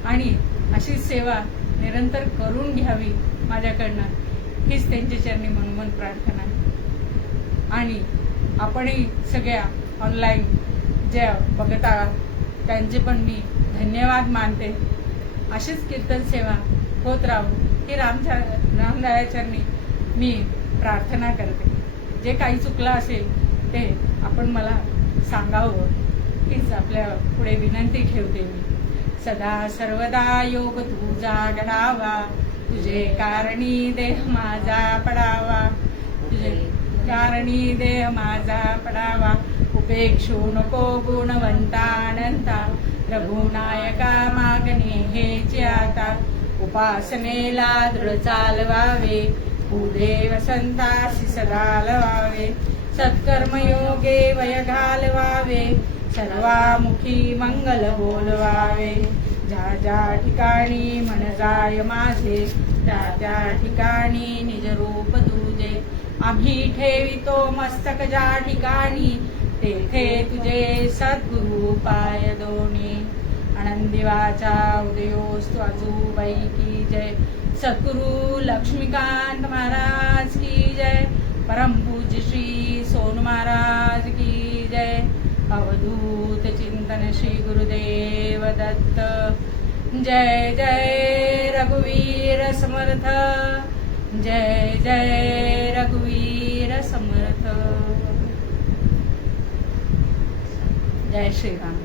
आणि अशीच सेवा निरंतर करून घ्यावी माझ्याकडनं हीच त्यांच्या चरणी मनोमन प्रार्थना। आणि आपणही सगळ्या ऑनलाईन ज्या बघत आहात त्यांचे पण मी धन्यवाद मानते। अशीच कीर्तन सेवा होत राहू ही रामदाया चरणी मी प्रार्थना करते। जे काही चुकलं असेल ते आपण मला सांगावं हीच आपल्या पुढे विनंती ठेवते मी। सदा सर्वदा योग तुझा घडावा, तुझे कारणी देह माझा पडावा, तुझे कारणी देह माझा पडावा। उपेक्षू नको गुणवंता अनंता, रघुनायका मागणे हेचे आता। उपासनेला दृढ चालवावे, पुढे वसंतासी सदा लवावे। सत्कर्मयोगे वय घालवावे, सर्वामुखी मंगल बोलवावे। ज्या ज्या ठिकाणी मन जाय माझे, त्या त्या ठिकाणी निज रूप तुझे। आम्ही ठेवितो मस्तक ज्या ठिकाणी, तेथे तुझे सद्गुरु पाय दोन्ही। आनंदी वाचा उदयोस्तु आजूबाई की जय। सद्गुरु लक्ष्मीकांत महाराज की जय। परम पूज्य श्री सोनू महाराज की जय। अवधूत चिंतन श्री गुरुदेव दत्त। जय जय रघुवीर समर्थ, जय जय रघुवीर समर्थ। जय श्री राम।